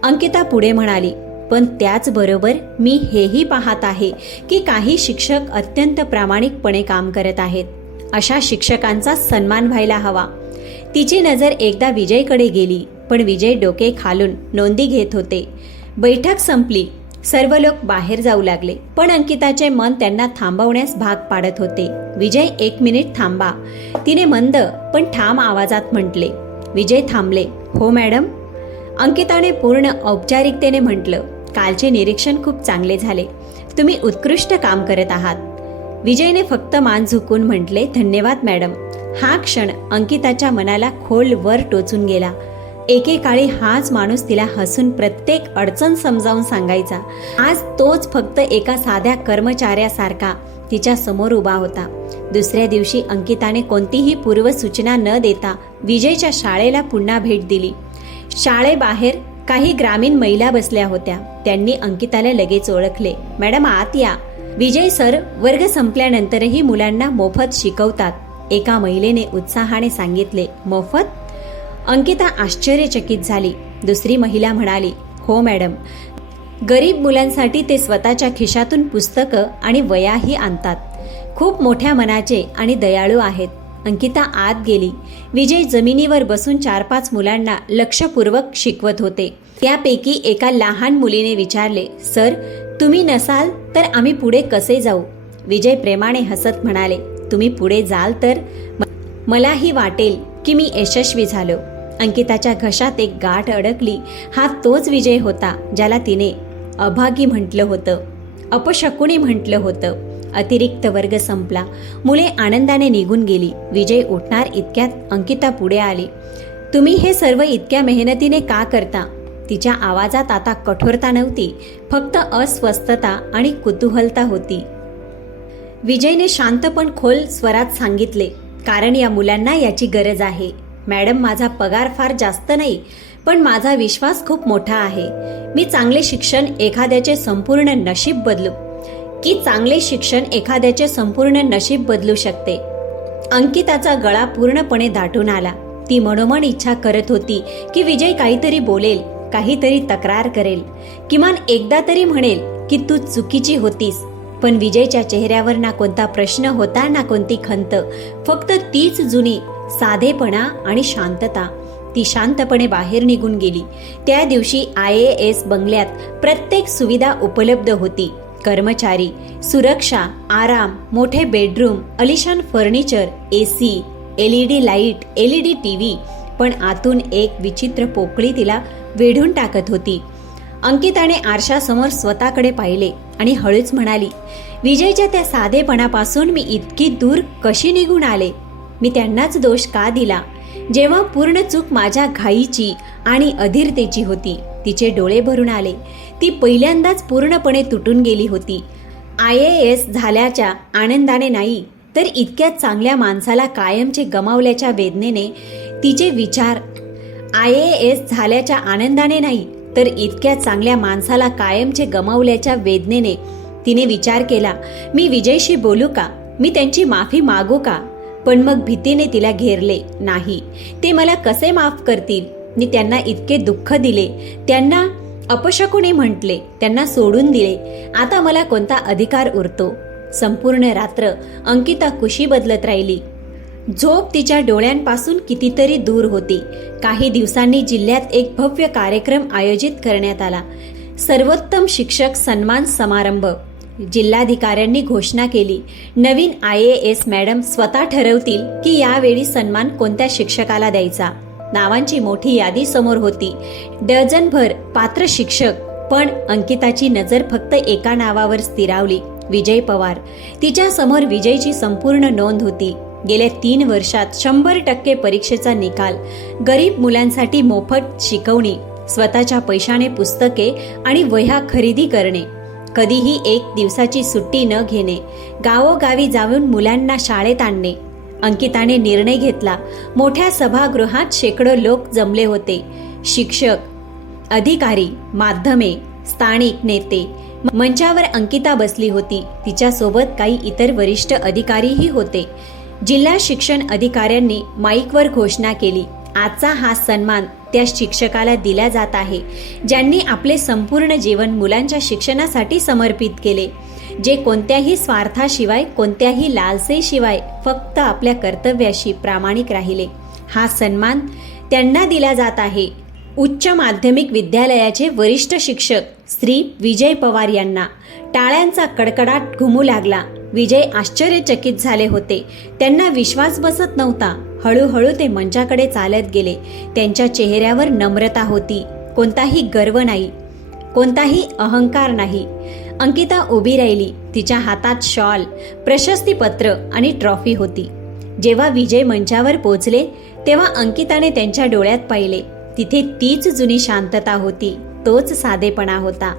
अंकिता पुढे म्हणाली, पण त्याचबरोबर मी हेही पाहत आहे की काही शिक्षक अत्यंत प्रामाणिकपणे काम करत आहेत. अशा शिक्षकांचा सन्मान व्हायला हवा. तिची नजर एकदा विजयकडे गेली, पण विजय डोके खालून नोंदी घेत होते. बैठक संपली. सर्व लोक बाहेर जाऊ लागले, पण अंकिताचे मन त्यांना थांबवण्यास भाग पाडत होते. विजय, 1 मिनिट थांबा, तिने मंद पण ठाम आवाजात म्हटले. विजय थांबले. हो मॅडम. अंकिताने पूर्ण औपचारिकतेने म्हटलं, कालचे निरीक्षण खूप चांगले झाले, तुम्ही उत्कृष्ट काम करत आहात. विजयने फक्त मान झुकून म्हटले, धन्यवाद मॅडम. हा क्षण अंकिताच्या मनाला खोल वर टोचून गेला. एकेकाळी हाच माणूस तिला हसून प्रत्येक अडचण समजावून सांगायचा. आज तोच फक्त एका साध्या कर्मचाऱ्यासारखा तिच्या समोर उभा होता. दुसऱ्या दिवशी अंकिताने कोणतीही पूर्वसूचना न देता विजयच्या शाळेला पुन्हा भेट दिली. शाळेबाहेर काही ग्रामीण महिला बसल्या होत्या. त्यांनी अंकिताला लगेच ओळखले. मॅडम, आत या. विजय सर वर्ग संपल्यानंतरही मुलांना मोफत शिकवतात, एका महिलेने उत्साहाने सांगितले. मोफत? अंकिता आश्चर्यचकित झाली. दुसरी महिला म्हणाली, हो मॅडम, गरीब मुलांसाठी ते स्वतःच्या खिशातून पुस्तकं आणि वह्याही आणतात. खूप मोठ्या मनाचे आणि दयाळू आहेत. अंकिता आत गेली. विजय जमिनीवर बसून 4-5 मुलांना लक्षपूर्वक शिकवत होते. त्यापैकी एका लहान मुलीने विचारले, सर, तुम्ही नसाल तर आम्ही पुढे कसे जाऊ? विजय प्रेमाने हसत म्हणाले, तुम्ही पुढे जाल तर मलाही वाटेल की मी यशस्वी झालो. अंकिताच्या घशात एक गाठ अडकली. हा तोच विजय होता ज्याला तिने अभागी म्हटलं होतं, अपशकुनी म्हटलं होतं. अतिरिक्त वर्ग संपला. मुले आनंदाने निघून गेली. विजय उठणार इतक्यात अंकिता पुढे आली. तुम्ही हे सर्व इतक्या मेहनतीने का करता? तिच्या आवाजात आता कठोरता नव्हती, फक्त अस्वस्थता आणि कुतूहलता होती. विजयने शांत पण खोल स्वरात सांगितले, कारण या मुलांना याची गरज आहे. मॅडम, माझा पगार फार जास्त नाही, पण माझा विश्वास खूप मोठा आहे. मी चांगले शिक्षण एखाद्याचे संपूर्ण नशीब बदलू शकते. अंकिताचा गळा पूर्णपणे दाटून आला. ती मनोमन इच्छा करत होती की विजय काहीतरी बोलेल, काहीतरी तक्रार करेल, किमान एकदा तरी म्हणेल की तू चुकीची होतीस. पण विजयच्या चेहऱ्यावर ना कोणता प्रश्न होता, ना कोणती खंत, फक्त तीच जुनी साधेपणा आणि शांतता. ती शांतपणे बाहेर निघून गेली. त्या दिवशी IAS बंगल्यात प्रत्येक सुविधा उपलब्ध होती. कर्मचारी, सुरक्षा, आराम, मोठे बेडरूम, अलिशान furniture, AC, LED light, LED TV. पण आतून एक विचित्र पोकळी तिला वेढून टाकत होती. अंकिताने आरशासमोर स्वतःकडे पाहिले आणि हळूच म्हणाली, विजयच्या त्या साधेपणापासून मी इतकी दूर कशी निघून आले? मी त्यांनाच दोष का दिला, जेव्हा पूर्ण चूक माझ्या घाईची आणि अधीरतेची होती. तिचे डोळे भरून आले. ती पहिल्यांदाच पूर्णपणे तुटून गेली होती. IAS झाल्याच्या आनंदाने नाही, तर इतक्या चांगल्या माणसाला कायमचे गमावल्याच्या वेदनेने तिचे विचार IAS झाल्याच्या आनंदाने नाही, तर इतक्या चांगल्या माणसाला कायमचे गमावल्याच्या वेदनेने तिने विचार केला, मी विजयशी बोलू का? मी त्यांची माफी मागू का? पण मग भीतीने तिला घेरले. नाही, ते मला कसे माफ करतील? मी त्यांना इतके दुःख दिले, त्यांना अपशकुने म्हटले, त्यांना सोडून दिले. आता मला कोणता अधिकार उरतो? संपूर्ण रात्र अंकिता कुशी बदलत राहिली. झोप तिच्या डोळ्यांपासून कितीतरी दूर होती. काही दिवसांनी जिल्ह्यात एक भव्य कार्यक्रम आयोजित करण्यात आला. सर्वोत्तम शिक्षक सन्मान समारंभ. जिल्हाधिकाऱ्यांनी घोषणा केली, नवीन IAS मॅडम स्वतः ठरवतील की यावेळी सन्मान कोणत्या शिक्षकाला द्यायचा. नावांची मोठी यादी समोर होती, डझनभर पात्र शिक्षक. पण अंकिताची नजर फक्त एका नावावर स्थिरावली, विजय पवार. तिच्या समोर विजयची संपूर्ण नोंद होती. गेल्या 3 वर्षात 100% परीक्षेचा निकाल, गरीब मुलांसाठी मोफत शिकवणी, स्वतःच्या पैशाने पुस्तके आणि वह्या खरेदी करणे, कधीही एक दिवसाची सुट्टी न घेणे, गावोगावी जाऊन मुलांना शाळेत आणणे. अंकिताने निर्णय घेतला. मोठ्या सभागृहात शेकडो लोक जमले होते. शिक्षक, अधिकारी, माध्यमे, स्थानिक नेते. मंचावर अंकिता बसली होती. तिच्यासोबत काही इतर वरिष्ठ अधिकारीही होते. जिल्हा शिक्षण अधिकाऱ्यांनी माईकवर घोषणा केली, आजचा हा सन्मान त्या शिक्षकाला दिला जात आहे ज्यांनी आपले संपूर्ण जीवन मुलांच्या शिक्षणासाठी समर्पित केले, जे कोणत्याही स्वार्थाशिवाय, कोणत्याही लालसेशिवाय फक्त आपल्या कर्तव्याशी प्रामाणिक राहिले. हा सन्मान त्यांना दिला जात आहे. उच्च माध्यमिक विद्यालयाचे वरिष्ठ शिक्षक श्री विजय पवार यांना. टाळ्यांचा कडकडाट घुमू लागला. विजय आश्चर्यचकित झाले होते. त्यांना विश्वास बसत नव्हता. हळूहळू ते मंचाकडे चालत गेले. त्यांच्या चेहऱ्यावर नम्रता होती. कोणताही गर्व नाही, कोणताही अहंकार नाही. अंकिता उभी राहिली. तिच्या हातात शॉल, प्रशस्तीपत्र आणि ट्रॉफी होती. जेव्हा विजय मंचावर पोहोचले तेव्हा अंकिताने त्यांच्या डोळ्यात पाहिले. तिथे तीच जुनी शांतता होती, तोच साधेपणा होता.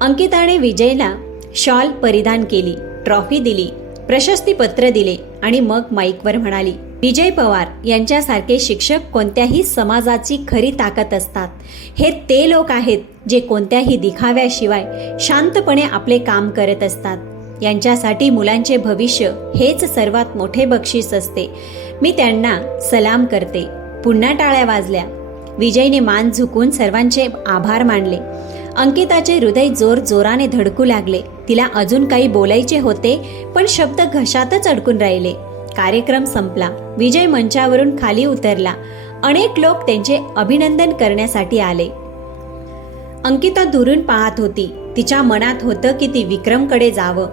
अंकिताने विजयला शॉल परिधान केली, ट्रॉफी दिली, प्रशस्तीपत्र दिले आणि मग माईकवर म्हणाली, विजय पवार यांच्यासारखे शिक्षक कोणत्याही समाजाची खरी ताकद असतात. हे ते लोक आहेत जे कोणत्याही दिखाव्याशिवाय शांतपणे आपले काम करत असतात. यांच्यासाठी मुलांचे भविष्य हेच सर्वात मोठे बक्षीस असते. मी त्यांना सलाम करते. पुन्हा टाळ्या वाजल्या. विजयने मान झुकून सर्वांचे आभार मानले. अंकिताचे हृदय जोराने धडकू लागले. तिला अजून काही बोलायचे होते, पण शब्द घशातच अडकून राहिले. कार्यक्रम संपला. विजय मंचावरून खाली उतरला. अनेक लोक त्यांचे अभिनंदन करण्यासाठी आले. अंकिता दुरून पाहत होती. तिच्या मनात होतं की ती विक्रमकडे जावं,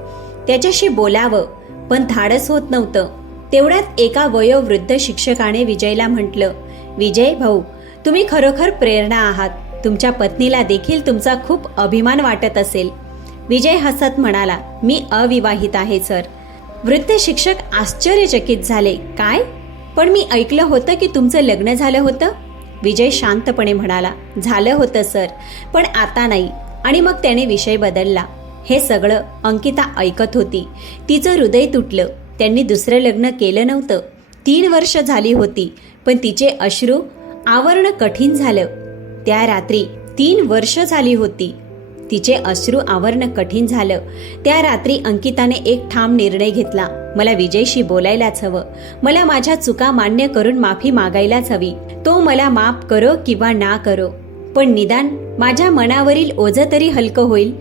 त्याच्याशी बोलावं, पण धाडस होत नव्हतं. तेवढ्यात एका वयोवृद्ध शिक्षकाने विजयला म्हटलं, विजय भाऊ, तुम्ही खरोखर प्रेरणा आहात. तुमच्या पत्नीला देखील तुमचा खूप अभिमान वाटत असेल. विजय हसत म्हणाला, मी अविवाहित आहे सर. वृद्ध शिक्षक आश्चर्यचकित झाले. काय? पण मी ऐकलं होतं की तुमचं लग्न झालं होतं. विजय शांतपणे म्हणाला, झालं होतं सर, पण आता नाही. आणि मग त्याने विषय बदलला. हे सगळं अंकिता ऐकत होती. तिचं हृदय तुटलं. त्यांनी दुसरं लग्न केलं नव्हतं. 3 वर्ष झाली होती, पण तिचे अश्रू आवरणं कठीण झालं. त्या रात्री 3 वर्ष झाली होती. तिचे अश्रू आवरणं कठीण झालं. त्या रात्री अंकिताने एक ठाम निर्णय घेतला. मला विजयशी बोलायलाच हवं. मला माझ्या चुका मान्य करून माफी मागायलाच हवी. तो मला माफ करो किंवा ना करो, पण निदान माझ्या मनावरील ओझं तरी हलकं होईल.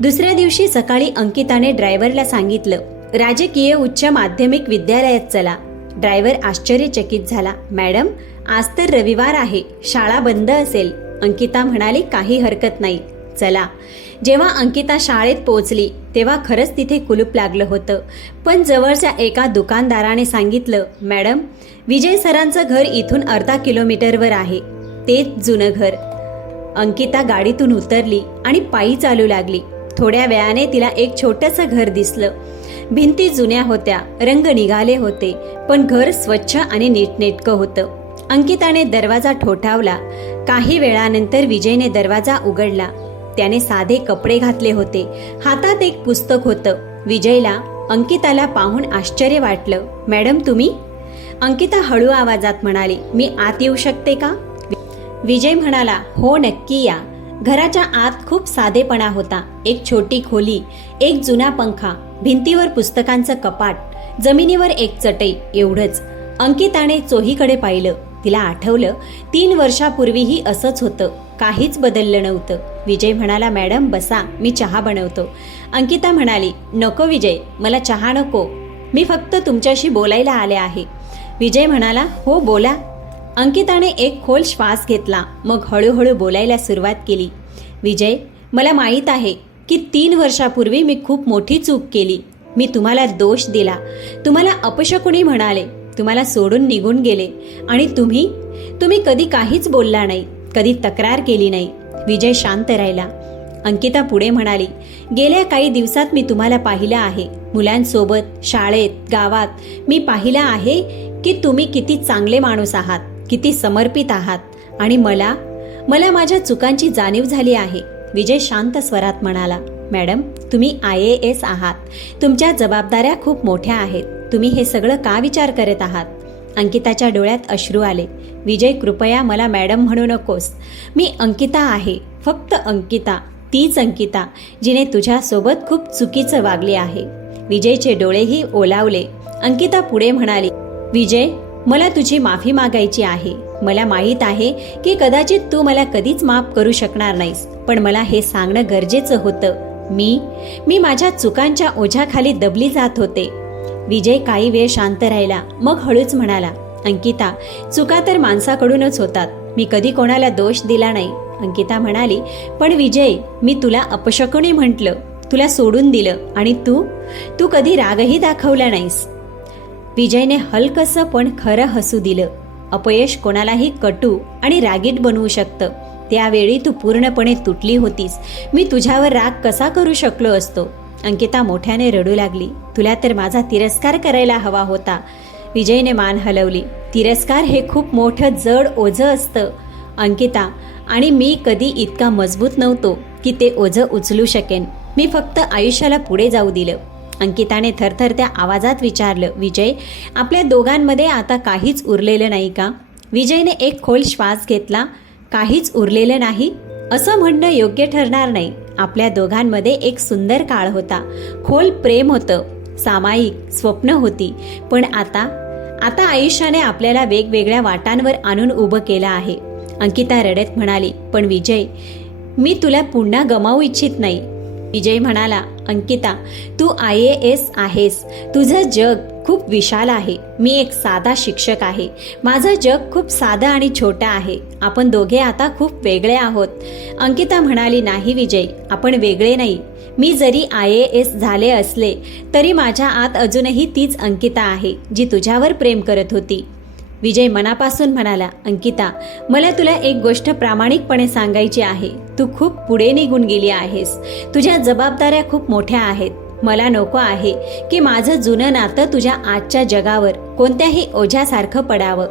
दुसऱ्या दिवशी सकाळी अंकिताने ड्रायव्हरला सांगितलं, राजकीय उच्च माध्यमिक विद्यालयात चला. ड्रायव्हर आश्चर्यचकित झाला. मॅडम, आज तर रविवार आहे, शाळा बंद असेल. अंकिता म्हणाली, काही हरकत नाही, चला. जेव्हा अंकिता शाळेत पोहोचली तेव्हा खरंच तिथे कुलूप लागलं होतं. पण जवळच्या एका दुकानदाराने सांगितलं, मॅडम, विजय सरांचं घर इथून अर्धा किलोमीटरवर आहे. तेच जुनं घर. अंकिता गाडीतून उतरली आणि पायी चालू लागली. थोड्या वेळाने तिला एक छोटंसं घर दिसलं. भिंती जुन्या होत्या, रंग निघाले होते, पण घर स्वच्छ आणि नीटनेटकं होतं. अंकिताने दरवाजा ठोठावला. काही वेळानंतर विजयने दरवाजा उघडला. त्याने साधे कपडे घातले होते. हातात एक पुस्तक होतं. विजयला अंकिताला पाहून आश्चर्य वाटलं. मॅडम, तुम्ही? अंकिता हळू आवाजात म्हणाली, मी आत येऊ शकते का? विजय म्हणाला, हो, नक्की या. घराच्या आत खूप साधेपणा होता. एक छोटी खोली, एक जुना पंखा, भिंतीवर पुस्तकांचं कपाट, जमिनीवर एक चटई, एवढंच. अंकिताने चोहीकडे पाहिलं. तिला आठवलं, 3 वर्षापूर्वीही असंच होतं. काहीच बदललं नव्हतं. विजय म्हणाला, मॅडम बसा, मी चहा बनवतो. अंकिता म्हणाली, नको विजय, मला चहा नको. मी फक्त तुमच्याशी बोलायला आले आहे. विजय म्हणाला, हो बोला. अंकिताने एक खोल श्वास घेतला. मग हळूहळू बोलायला सुरुवात केली. विजय, मला माहीत आहे की 3 वर्षापूर्वी मी खूप मोठी चूक केली. मी तुम्हाला दोष दिला, तुम्हाला अपशकुनी म्हणाले, तुम्हाला सोडून निघून गेले. आणि तुम्ही कधी काहीच बोलला नाही, कधी तक्रार केली नाही. विजय शांत राहिला. अंकिता पुढे म्हणाली, गेल्या काही दिवसात मी तुम्हाला पाहिलं आहे. मुलांसोबत, शाळेत, गावात. मी पाहिलं आहे की तुम्ही किती चांगले माणूस आहात, किती समर्पित आहात. आणि मला माझ्या चुकांची जाणीव झाली आहे. विजय शांत स्वरात म्हणाला, मॅडम, तुम्ही IAS आहात. तुमच्या जबाबदाऱ्या खूप मोठ्या आहेत. तुम्ही हे सगळं का विचार करत आहात? अंकिताच्या डोळ्यात अश्रू आले. विजय, कृपया मला मॅडम म्हणू नकोस. मी अंकिता आहे, फक्त अंकिता. तीच अंकिता जिने तुझ्यासोबत खूप चुकीचं वागले आहे. विजयचे डोळेही ओलावले. अंकिता पुढे म्हणाली, विजय, मला तुझी माफी मागायची आहे. मला माहीत आहे की कदाचित तू मला कधीच माफ करू शकणार नाहीस, पण मला हे सांगणं गरजेचं होतं. मी माझ्या चुकांच्या ओझ्याखाली दबली जात होते. विजय काही वेळ शांत राहिला. मग हळूच म्हणाला, अंकिता, चुका तर माणसाकडूनच होतात. मी कधी कोणाला दोष दिला नाही. अंकिता म्हणाली, पण विजय, मी तुला अपशकुनी म्हटलं, तुला सोडून दिलं, आणि तू कधी रागही दाखवला नाहीस. विजयने हलकसं पण खरं हसू दिलं. अपयश कोणालाही कटू आणि रागीट बनवू शकतं. त्यावेळी तू पूर्णपणे तुटली होतीस. मी तुझ्यावर राग कसा करू शकलो असतो? अंकिता मोठ्याने रडू लागली. तुला तर माझा तिरस्कार करायला हवा होता. विजयने मान हलवली. तिरस्कार हे खूप मोठं जड ओझं असतं अंकिता, आणि मी कधी इतका मजबूत नव्हतो की ते ओझं उचलू शकेन. मी फक्त आयुष्याला पुढे जाऊ दिलं. अंकिताने थरथरत्या आवाजात विचारलं, विजय, आपल्या दोघांमध्ये आता काहीच उरलेलं नाही का? विजयने एक खोल श्वास घेतला. काहीच उरलेलं नाही असं म्हणणं योग्य ठरणार नाही. आपल्या दोघांमध्ये एक सुंदर काळ होता. खोल प्रेम होतं, सामायिक स्वप्न होती. पण आता आयुष्याने आपल्याला वेगवेगळ्या वाटांवर आणून उभं केलं आहे. अंकिता रडत म्हणाली, पण विजय, मी तुला पुन्हा गमावू इच्छित नाही. विजय म्हणाला, अंकिता, तू IAS आहेस. तुझं जग खूप विशाल आहे. मी एक साधा शिक्षक आहे. माझं जग खूप साधं आणि छोटं आहे. आपण दोघे आता खूप वेगळे आहोत. अंकिता म्हणाली, नाही विजय, आपण वेगळे नाही. मी जरी IAS झाले असले तरी माझ्या आत अजूनही तीच अंकिता आहे जी तुझ्यावर प्रेम करत होती. विजय मनापासून म्हणाला, अंकिता, मला तुला एक गोष्ट प्रामाणिकपणे सांगायची आहे. तू खूप पुढे निघून गेली आहेस. तुझ्या जबाबदाऱ्या खूप मोठ्या आहेत. मला नको आहे की माझं जुनं नातं तुझ्या आजच्या जगावर कोणत्याही ओझ्यासारखं पडावं.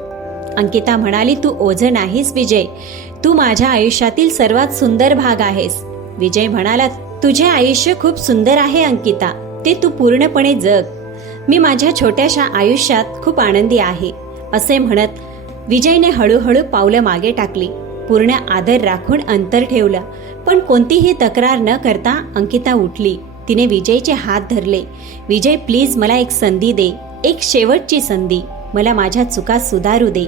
अंकिता म्हणाली, तू ओझं नाहीस विजय, तू माझ्या आयुष्यातील सर्वात सुंदर भाग आहेस. विजय म्हणाला, तुझे आयुष्य खूप सुंदर आहे अंकिता, ते तू पूर्णपणे जग. मी माझ्या छोट्याशा आयुष्यात खूप आनंदी आहे. असे म्हणत विजयने हळूहळू पावलं मागे टाकली. पूर्ण आदर राखून अंतर ठेवलं, पण कोणतीही तक्रार न करता अंकिता उठली. तिने विजयचे हात धरले. विजय प्लीज, मला एक संधी दे, एक शेवटची संधी. मला माझ्या चुका सुधारू दे.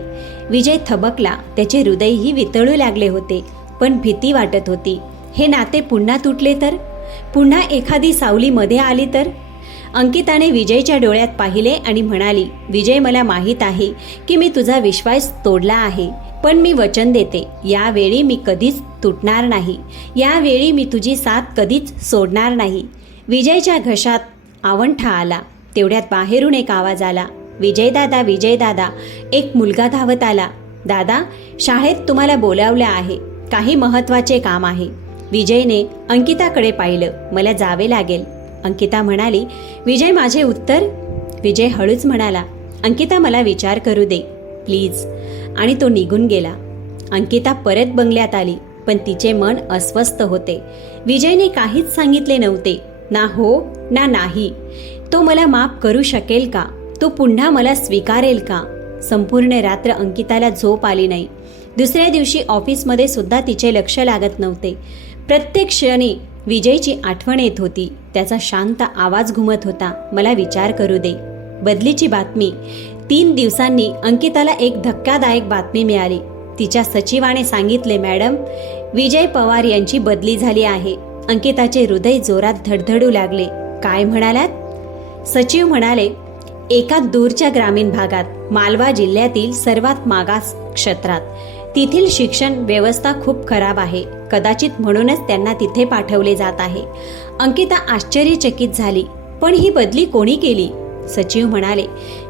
विजय थबकला. त्याचे हृदयही वितळू लागले होते, पण भीती वाटत होती. हे नाते पुन्हा तुटले तर, पुन्हा एखादी सावली मध्ये आली तर. अंकिताने विजयच्या डोळ्यात पाहिले आणि म्हणाली, विजय, मला माहीत आहे की मी तुझा विश्वास तोडला आहे, पण मी वचन देते, यावेळी मी कधीच तुटणार नाही. यावेळी मी तुझी साथ कधीच सोडणार नाही. विजयच्या घशात आवंठा आला. तेवढ्यात बाहेरून एक आवाज आला, विजय दादा, विजय दादा. एक मुलगा धावत आला. दादा, शाळेत तुम्हाला बोलावलं आहे, काही महत्वाचे काम आहे. विजयने अंकिताकडे पाहिलं. मला जावे लागेल. अंकिता म्हणाली, विजय, माझे उत्तर. विजय हळूच म्हणाला, अंकिता, मला विचार करू दे प्लीज. आणि तो निघून गेला. अंकिता परत बंगल्यात आली, पण तिचे मन अस्वस्थ होते. विजयने काहीच सांगितले नव्हते, ना हो ना नाही. तो मला माफ करू शकेल का? तो पुन्हा मला स्वीकारेल का? संपूर्ण रात्र अंकिताला झोप आली नाही. दुसऱ्या दिवशी ऑफिसमध्ये सुद्धा तिचे लक्ष लागत नव्हते. प्रत्येक क्षणी विजयची आठवण येत होती. त्याचा शांत आवाज घुमत होता, मला विचार करू दे. बदलीची बातमी. 3 दिवसांनी अंकिताला एक धक्कादायक बातमी मिळाली. तिच्या सचिवाने सांगितले, मॅडम, विजय पवार यांची बदली झाली आहे. अंकिताचे हृदय जोरात धडधडू लागले. काय म्हणालात? सचिव म्हणाले, एका दूरच्या ग्रामीण भागात, मालवा जिल्ह्यातील सर्वात मागास क्षेत्रात. तेथील शिक्षण व्यवस्था खूप खराब आहे. कदाचित म्हणूनच त्यांना तिथे पाठवले जात आहे. अंकिता आश्चर्यचकित झाली. पण ही बदली कोणी केली? सचिव म्हणाले,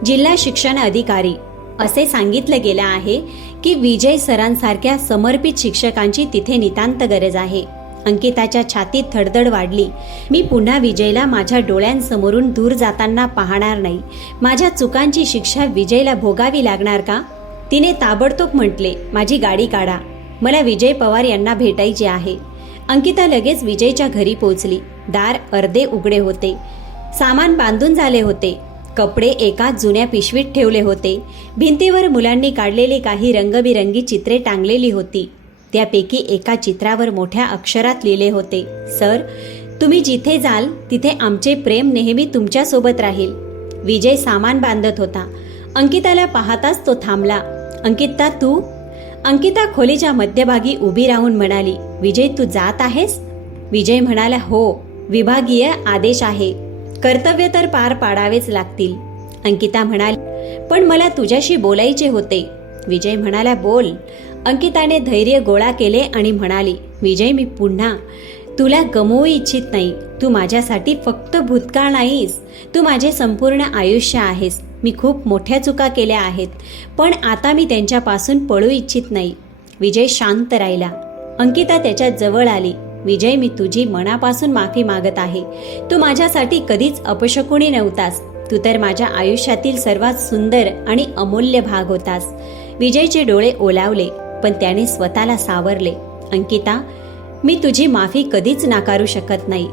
जिल्हा शिक्षण अधिकारी. असे सांगितलं गेलं आहे की विजय सरांसारख्या समर्पित शिक्षकांची तिथे नितांत गरज आहे. अंकिताच्या छातीत थडथड वाढली. मी पुन्हा विजयला माझ्या डोळ्यांसमोरून दूर जाताना पाहणार नाही. माझ्या चुकांची शिक्षा विजयला भोगावी लागणार का? तिने ताबडतोब म्हटले, माझी गाडी काढा, मला विजय पवार यांना भेटायचे आहे. अंकिता लगेच विजयच्या घरी पोहोचली. दार अर्धे उघडे होते. सामान बांधून झाले होते. कपडे एका जुन्या पिशवीत ठेवले होते. भिंतीवर मुलांनी काढलेली काही रंगबिरंगी चित्रे टांगलेली होती. त्यापैकी एका चित्रावर मोठ्या अक्षरात लिहिले होते, सर, तुम्ही जिथे जाल तिथे आमचे प्रेम नेहमी तुमच्यासोबत राहील. विजय सामान बांधत होता. अंकिताला पाहताच तो थांबला. अंकिता, तू? अंकिता खोलीच्या मध्यभागी उभी राहून म्हणाली, विजय, तू जात आहेस? विजय म्हणाला, हो, विभागीय आदेश आहे. कर्तव्य तर पार पाडावेच लागतील. अंकिता म्हणाली, पण मला तुझ्याशी बोलायचे होते. विजय म्हणाला, बोल. अंकिताने धैर्य गोळा केले आणि म्हणाली, विजय, मी पुन्हा तुला गमवू इच्छित नाही. तू माझ्यासाठी फक्त भूतकाळ नाहीस, तू माझे संपूर्ण आयुष्य आहेस. मी खूप मोठ्या चुका केल्या आहेत, पण आता मी त्यांच्यापासून पळू इच्छित नाही. विजय शांत राहिला. अंकिता त्याच्या जवळ आली. विजय, मी तुझी मनापासून माफी मागत आहे. तू माझ्यासाठी कधीच अपशकुनी नव्हतास. तू तर माझ्या आयुष्यातील सर्वात सुंदर आणि अमूल्य भाग होतास. विजयचे डोळे ओलावले, पण त्याने स्वतःला सावरले. अंकिता, मी तुझी माफी कधीच नाकारू शकत नाही.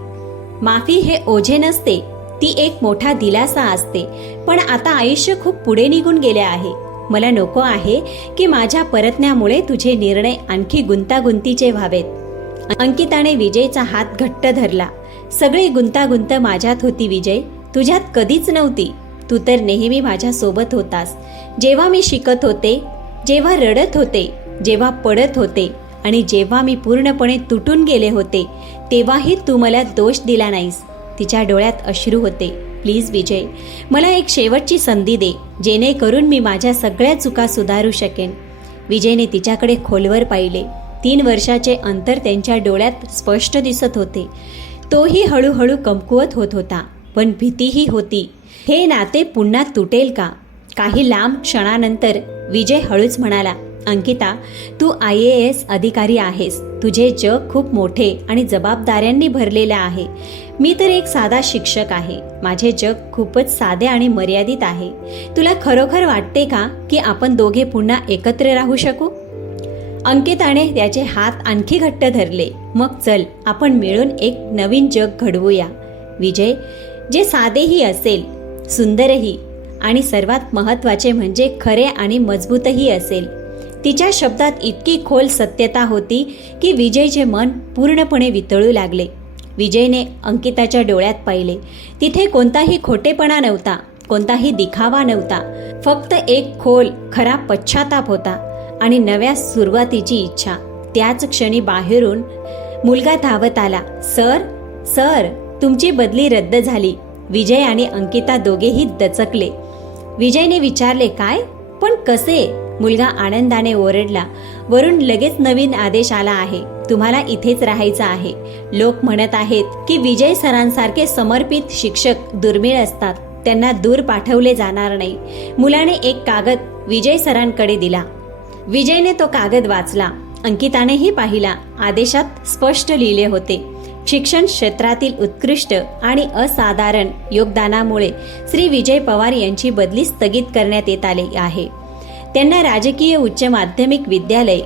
माफी हे ओझे नसते, ती एक मोठा दिलासा असते. पण आता आयुष्य खूप पुढे निघून गेले आहे. मला नको आहे की माझ्या परतण्यामुळे तुझे निर्णय आणखी गुंतागुंतीचे व्हावेत. अंकिताने विजयचा हात घट्ट धरला. सगळी गुंतागुंत माझ्यात होती विजय, तुझ्यात कधीच नव्हती. तू तर नेहमी माझ्या सोबत होतास. जेव्हा मी शिकत होते, जेव्हा रडत होते, जेव्हा पडत होते आणि जेव्हा मी पूर्णपणे तुटून गेले होते, तेव्हाही तू मला दोष दिला नाहीस. तिच्या डोळ्यात अश्रू होते. प्लीज विजय, मला एक शेवटची संधी दे, जेणेकरून मी माझ्या सगळ्या चुका सुधारू शकेन. विजयने तिच्याकडे खोलवर पाहिले. 3 वर्षाचे अंतर त्यांच्या डोळ्यात स्पष्ट दिसत होते. तोही हळूहळू कमकुवत होत होता, पण भीतीही होती. हे नाते पुन्हा तुटेल का? काही लांब क्षणानंतर विजय हळूच म्हणाला, अंकिता, तू IAS अधिकारी आहेस. तुझे जग खूप मोठे आणि जबाबदाऱ्यांनी भरलेले आहे. मी तर एक साधा शिक्षक आहे. माझे जग खूपच साधे आणि मर्यादित आहे. तुला खरोखर वाटते का की आपण दोघे पुन्हा एकत्र राहू शकू? अंकिताने त्याचे हात आणखी घट्ट धरले. मग चल, आपण मिळून एक नवीन जग घडवूया विजय, जे साधेही असेल, सुंदरही आणि सर्वात महत्त्वाचे म्हणजे खरे आणि मजबूतही असेल. तिच्या शब्दात इतकी खोल सत्यता होती की विजयचे मन पूर्णपणे वितळू लागले. विजयने अंकिताच्या डोळ्यात पाहिले. तिथे कोणताही खोटेपणा नव्हता, कोणताही दिखावा नव्हता. फक्त एक खोल खरा पश्चाताप होता आणि नव्या सुरुवातीची इच्छा. त्याच क्षणी बाहेरून मुलगा धावत आला. सर, सर, तुमची बदली रद्द झाली. विजय आणि अंकिता दोघेही दचकले. विजयने विचारले, काय? पण कसे? मुलगा आनंदाने ओरडला. वरून लगेच नवीन आदेश आला आहे. तुम्हाला इथेच राहायचं आहे. लोक म्हणत आहेत की विजय सरांसारखे समर्पित शिक्षक दुर्मिळ असतात. त्यांना दूर पाठवले जाणार नाही. मुलाने एक कागद विजय सरांकडे दिला. विजयने तो कागद वाचला. अंकितानेही पाहिला. आदेशात स्पष्ट लिहिले होते, शिक्षण क्षेत्रातील उत्कृष्ट आणि असाधारण योगदानामुळे श्री विजय पवार यांची बदली स्थगित करण्यात येत आली आहे. त्यांना राजकीय उच्च माध्यमिक विद्यालय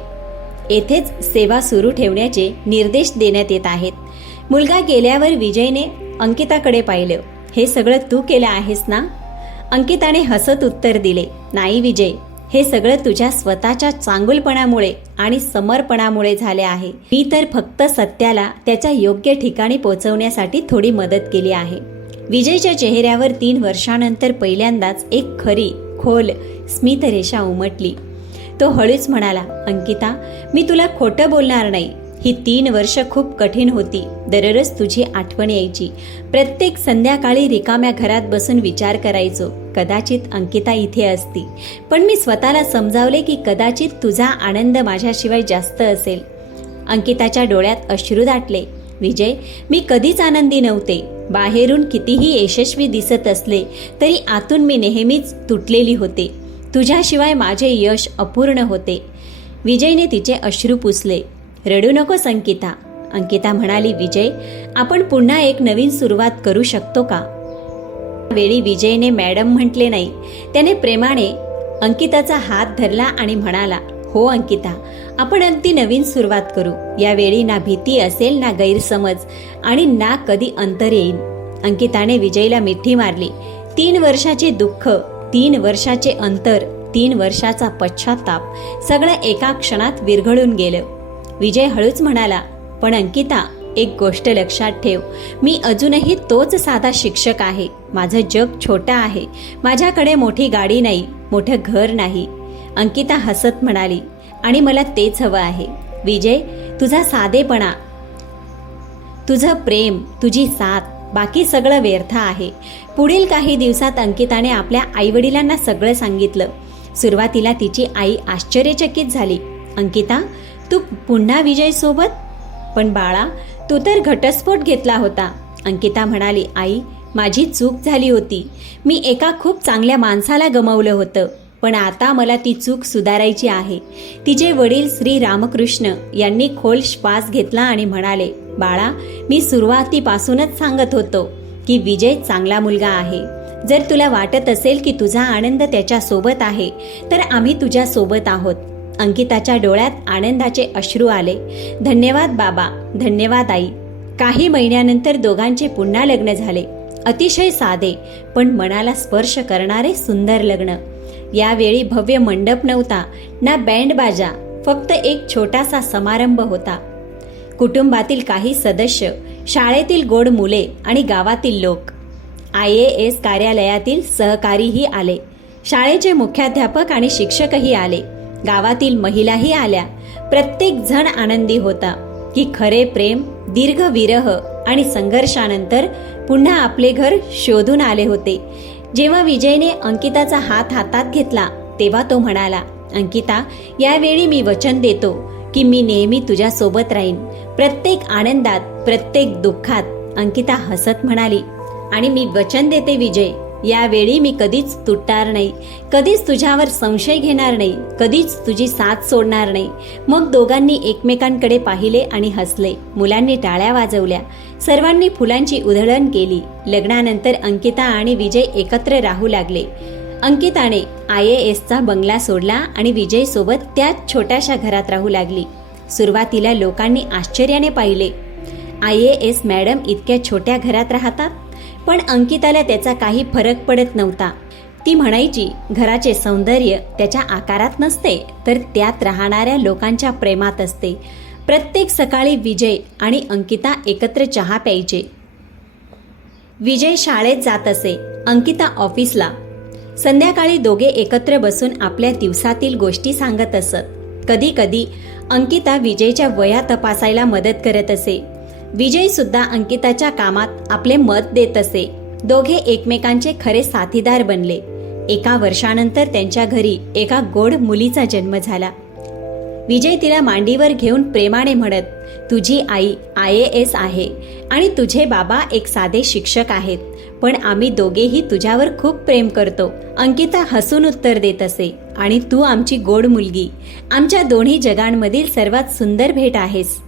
येथेच सेवा सुरू ठेवण्याचे निर्देश देण्यात येत आहेत. मुलगा गेल्यावर विजयने अंकिताकडे पाहिलं. हे सगळं तू केलं आहेस ना? अंकिताने हसत उत्तर दिले, नाही विजय, हे सगळं तुझ्या स्वतःच्या चांगुलपणामुळे आणि समर्पणामुळे झाले आहे. मी तर फक्त सत्याला त्याच्या योग्य ठिकाणी पोहोचवण्यासाठी थोडी मदत केली आहे. विजयच्या चेहऱ्यावर 3 वर्षांनंतर पहिल्यांदाच एक खरी खोल स्मितरेषा उमटली. तो हळूच म्हणाला, अंकिता, मी तुला खोटं बोलणार नाही. ही 3 वर्ष खूप कठीण होती. दररोज तुझी आठवण यायची. प्रत्येक संध्याकाळी रिकाम्या घरात बसून विचार करायचो, कदाचित अंकिता इथे असती. पण मी स्वतःला समजावले की कदाचित तुझा आनंद माझ्याशिवाय जास्त असेल. अंकिताच्या डोळ्यात अश्रू दाटले. विजय, मी कधीच आनंदी नव्हते. बाहेरून कितीही यशस्वी दिसत असले तरी आतून मी नेहमीच तुटलेली होते. तुझ्याशिवाय माझे यश अपूर्ण होते. विजयने तिचे अश्रू पुसले. रडू नकोस अंकिता. अंकिता म्हणाली, विजय, आपण पुन्हा एक नवीन सुरुवात करू शकतो का? वेळी विजयने मॅडम म्हटले नाही. त्याने प्रेमाने अंकिताचा हात धरला आणि म्हणाला, हो अंकिता, आपण अगदी नवीन सुरुवात करू. यावेळी ना भीती असेल, ना गैरसमज आणि ना कधी अंतर येईल. अंकिताने विजयला मिठी मारली. 3 वर्षाचे दुःख, 3 वर्षाचे अंतर, 3 वर्षाचा पश्चाताप सगळं एका क्षणात विरघळून गेलं. विजय हळूच म्हणाला, पण अंकिता, एक गोष्ट लक्षात ठेव, मी अजूनही तोच साधा शिक्षक आहे. माझं जग छोटं आहे. माझ्याकडे मोठी गाडी नाही, मोठं घर नाही. अंकिता हसत म्हणाली, आणि मला तेच हवं आहे. विजय, तुझा साधेपणा, तुझं प्रेम, तुझी साथ, बाकी सगळं व्यर्थ आहे. पुढील काही दिवसात अंकिताने आपल्या आईवडिलांना सगळं सांगितलं. सुरुवातीला तिची आई आश्चर्यचकित झाली. अंकिता, तू पुन्हा विजय सोबत? पण बाळा, तू तर घटस्फोट घेतला होता. अंकिता म्हणाली, आई, माझी चूक झाली होती. मी एका खूप चांगल्या माणसाला गमावलं होतं. पण आता मला ती चूक सुधारायची आहे. तिचे वडील श्री रामकृष्ण यांनी खोल श्वास घेतला आणि म्हणाले, बाळा, मी सुरुवातीपासूनच सांगत होतो की विजय चांगला मुलगा आहे. जर तुला वाटत असेल की तुझा आनंद त्याच्या सोबत आहे तर आम्ही तुझ्या सोबत आहोत. अंकिताच्या डोळ्यात आनंदाचे अश्रू आले. धन्यवाद बाबा, धन्यवाद आई. काही महिन्यानंतर दोघांचे पुन्हा लग्न झाले. अतिशय साधे पण मनाला स्पर्श करणारे सुंदर लग्न. यावेळी भव्य मंडप नव्हता, ना बँड बाजा, फक्त एक छोटासा समारंभ होता. कुटुंबातील काही सदस्य, शाळेतील गोड मुले आणि गावातील लोक, IAS कार्यालयातील सहकारीही आले. शाळेचे मुख्याध्यापक आणि शिक्षकही आले. गावातील महिलाही आल्या. प्रत्येक जण आनंदी होता की खरे प्रेम दीर्घ विरह आणि संघर्षानंतर पुन्हा आपले घर शोधून आले होते. जेव्हा विजयने अंकिताचा हात हातात घेतला तेव्हा तो म्हणाला, अंकिता, यावेळी मी वचन देतो की मी नेहमी तुझ्या सोबत राहीन, प्रत्येक आनंदात, प्रत्येक दुःखात. अंकिता हसत म्हणाली, आणि मी वचन देते विजय, यावेळी मी कधीच तुटणार नाही, कधीच तुझ्यावर संशय घेणार नाही, कधीच तुझी साथ सोडणार नाही. मग दोघांनी एकमेकांकडे पाहिले आणि हसले. मुलांनी टाळ्या वाजवल्या. सर्वांनी फुलांची उधळण केली. लग्नानंतर अंकिता आणि विजय एकत्र राहू लागले. अंकिताने IASचा बंगला सोडला आणि विजय सोबत त्याच छोट्याशा घरात राहू लागली. सुरुवातीला लोकांनी आश्चर्याने पाहिले, IAS मॅडम इतक्या छोट्या घरात राहतात. पण अंकिताला त्याचा काही फरक पडत नव्हता. ती म्हणायची, घराचे सौंदर्य त्याच्या आकारात नसते, तर त्यात राहणाऱ्या लोकांच्या प्रेमात असते. प्रत्येक सकाळी विजय आणि अंकिता एकत्र चहा प्यायचे. विजय शाळेत जात असे, अंकिता ऑफिसला. संध्याकाळी दोघे एकत्र बसून आपल्या दिवसातील गोष्टी सांगत असत. कधी कधी अंकिता विजयच्या वह्या तपासायला मदत करत असे. विजय सुद्धा अंकिताच्या कामात आपले मत देत असे. दोघे एकमेकांचे खरे साथीदार बनले. एका वर्षानंतर त्यांच्या घरी एका गोड मुलीचा जन्म झाला. विजय तिला मांडीवर घेऊन प्रेमाने म्हणत, तुझी आई IAS आहे आणि तुझे बाबा एक साधे शिक्षक आहेत, पण आम्ही दोघेही तुझ्यावर खूप प्रेम करतो. अंकिता हसून उत्तर देत असे, आणि तू आमची गोड मुलगी, आमच्या दोन्ही जगांमधील सर्वात सुंदर भेट आहेस.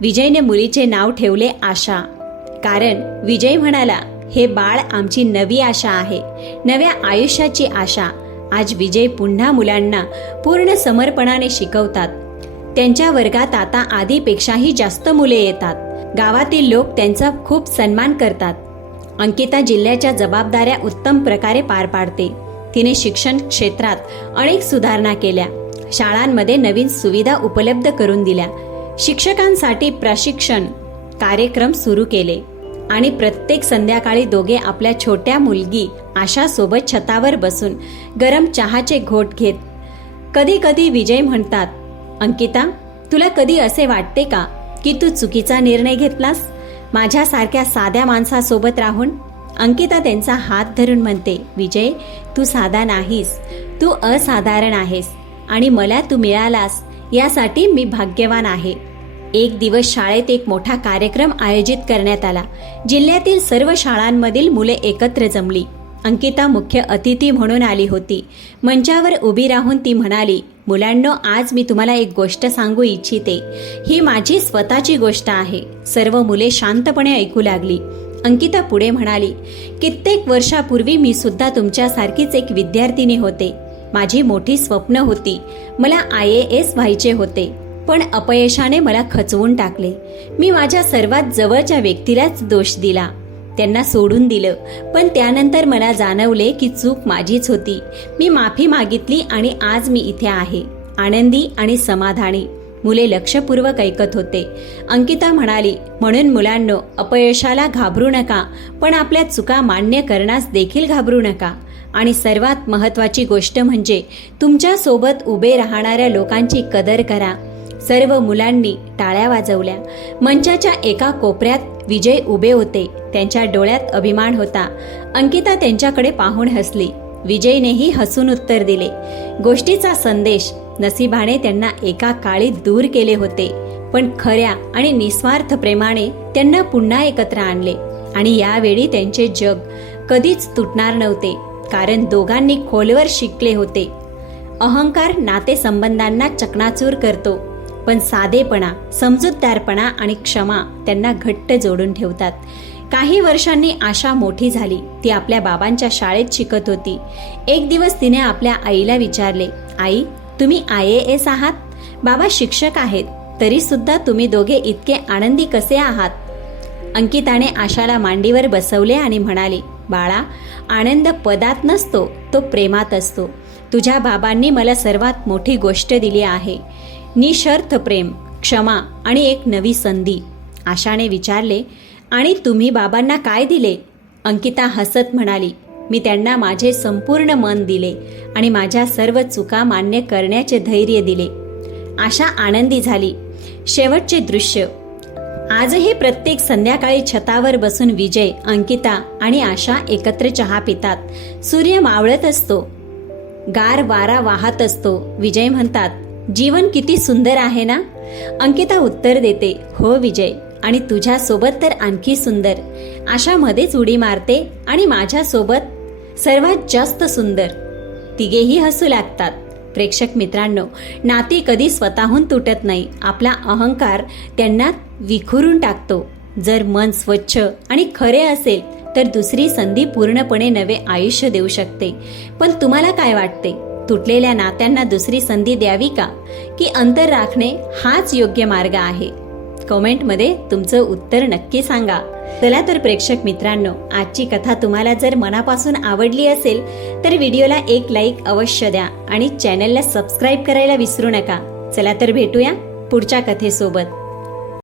विजयने मुलीचे नाव ठेवले आशा, कारण विजय म्हणाला, हे बाळ आमची नवी आशा आहे, नव्या आयुष्याची आशा. आज विजय पुन्हा मुलांना पूर्ण समर्पणाने शिकवतात. त्यांच्या वर्गात आता आधीपेक्षाही जास्त मुले येतात. गावातील लोक त्यांचा खूप सन्मान करतात. अंकिता जिल्ह्याच्या जबाबदाऱ्या उत्तम प्रकारे पार पाडते. तिने शिक्षण क्षेत्रात अनेक सुधारणा केल्या. शाळांमध्ये नवीन सुविधा उपलब्ध करून दिल्या. शिक्षकांसाठी प्रशिक्षण कार्यक्रम सुरू केले आणि प्रत्येक संध्याकाळी दोघे आपल्या छोट्या मुलगी आशासोबत छतावर बसून गरम चहाचे घोट घेत. कधी कधी विजय म्हणतात, अंकिता, तुला कधी असे वाटते का की तू चुकीचा निर्णय घेतलास माझ्यासारख्या साध्या माणसासोबत राहून? अंकिता त्यांचा हात धरून म्हणते, विजय, तू साधा नाहीस, तू असाधारण आहेस आणि मला तू मिळालास यासाठी मी भाग्यवान आहे. एक दिवस शाळेत एक मोठा कार्यक्रम आयोजित करण्यात आला. जिल्ह्यातील सर्व शाळांमधील मुले एकत्र जमली. अंकिता मुख्य अतिथी म्हणून आली होती. मंचावर उभी राहून ती म्हणाली, मुलांनो, आज मी तुम्हाला एक गोष्ट सांगू इच्छिते. ही माझी स्वतःची गोष्ट आहे. सर्व मुले शांतपणे ऐकू लागली. अंकिता पुढे म्हणाली, कित्येक वर्षापूर्वी मी सुद्धा तुमच्यासारखीच एक विद्यार्थिनी होते. माझी मोठी स्वप्न होती. मला IAS व्हायचे होते, पण अपयशाने मला खचवून टाकले. मी माझ्या सर्वात जवळच्या व्यक्तीलाच दोष दिला, त्यांना सोडून दिलं. पण त्यानंतर मला जाणवले की चूक माझीच होती. मी माफी मागितली आणि आज मी इथे आहे, आनंदी आणि समाधानी. मुले लक्षपूर्वक ऐकत होते. अंकिता म्हणाली, म्हणून मुलांनो, अपयशाला घाबरू नका, पण आपल्या चुका मान्य करण्यास देखील घाबरू नका. आणि सर्वात महत्त्वाची गोष्ट म्हणजे तुमच्या सोबत उभे राहणाऱ्या लोकांची कदर करा. सर्व मुलांनी टाळ्या वाजवल्या. मंचाच्या एका कोपऱ्यात विजय उभे होते. त्यांच्या डोळ्यात अभिमान होता. अंकिता त्यांच्याकडे पाहून हसली. विजयनेही हसून उत्तर दिले. गोष्टीचा संदेश, नशिबाने त्यांना एका काळी दूर केले होते, पण खऱ्या आणि निस्वार्थ प्रेमाने त्यांना पुन्हा एकत्र आणले. आणि यावेळी त्यांचे जग कधीच तुटणार नव्हते, कारण दोघांनी खोलवर शिकले होते. अहंकार नातेसंबंधांना चकनाचूर करतो, पण साधेपणा, समजूतदारपणा आणि क्षमा त्यांना घट्ट जोडून ठेवतात. काही वर्षांनी आशा मोठी झाली. ती आपल्या बाबांच्या शाळेत शिकत होती. एक दिवस तिने आपल्या आईला विचारले, आई, तुम्ही IAS आहात, बाबा शिक्षक आहेत, तरी सुद्धा तुम्ही दोघे इतके आनंदी कसे आहात? अंकिताने आशाला मांडीवर बसवले आणि म्हणाली, बाळा, आनंद पदात नसतो, तो प्रेमात असतो. तुझ्या बाबांनी मला सर्वात मोठी गोष्ट दिली आहे, निशर्त प्रेम, क्षमा आणि एक नवी संधी. आशाने विचारले, आणि तुम्ही बाबांना काय दिले? अंकिता हसत म्हणाली, मी त्यांना माझे संपूर्ण मन दिले आणि माझ्या सर्व चुका मान्य करण्याचे धैर्य दिले. आशा आनंदी झाली. शेवटचे दृश्य. आजही प्रत्येक संध्याकाळी छतावर बसून विजय, अंकिता आणि आशा एकत्र चहा पितात. सूर्य मावळत असतो, गार वारा वाहत असतो. विजय म्हणतात, जीवन किती सुंदर आहे ना? अंकिता उत्तर देते, हो विजय, आणि तुझ्यासोबत तर आणखी सुंदर. आशा मध्येच उडी मारते आणि माझ्यासोबत सर्वात जास्त सुंदर. तिघेही हसू लागतात. प्रेक्षक मित्रांनो, नाती कधी स्वतःहून तुटत नाही. आपला अहंकार त्यांना विखुरून टाकतो. जर मन स्वच्छ आणि खरे असेल तर दुसरी संधी पूर्णपणे नवे आयुष्य देऊ शकते. पण तुम्हाला काय वाटते? तुटलेल्या नात्यांना दुसरी संधी द्यावी का, की अंतर राखणे हाच योग्य मार्ग आहे? कमेंटमध्ये तुमचं उत्तर नक्की सांगा. चला तर प्रेक्षक मित्रांनो, आजची कथा तुम्हाला जर मनापासून आवडली असेल तर व्हिडिओला एक लाईक अवश्य द्या आणि चॅनलला सबस्क्राईब करायला विसरू नका. चला तर भेटूया पुढच्या कथेसोबत.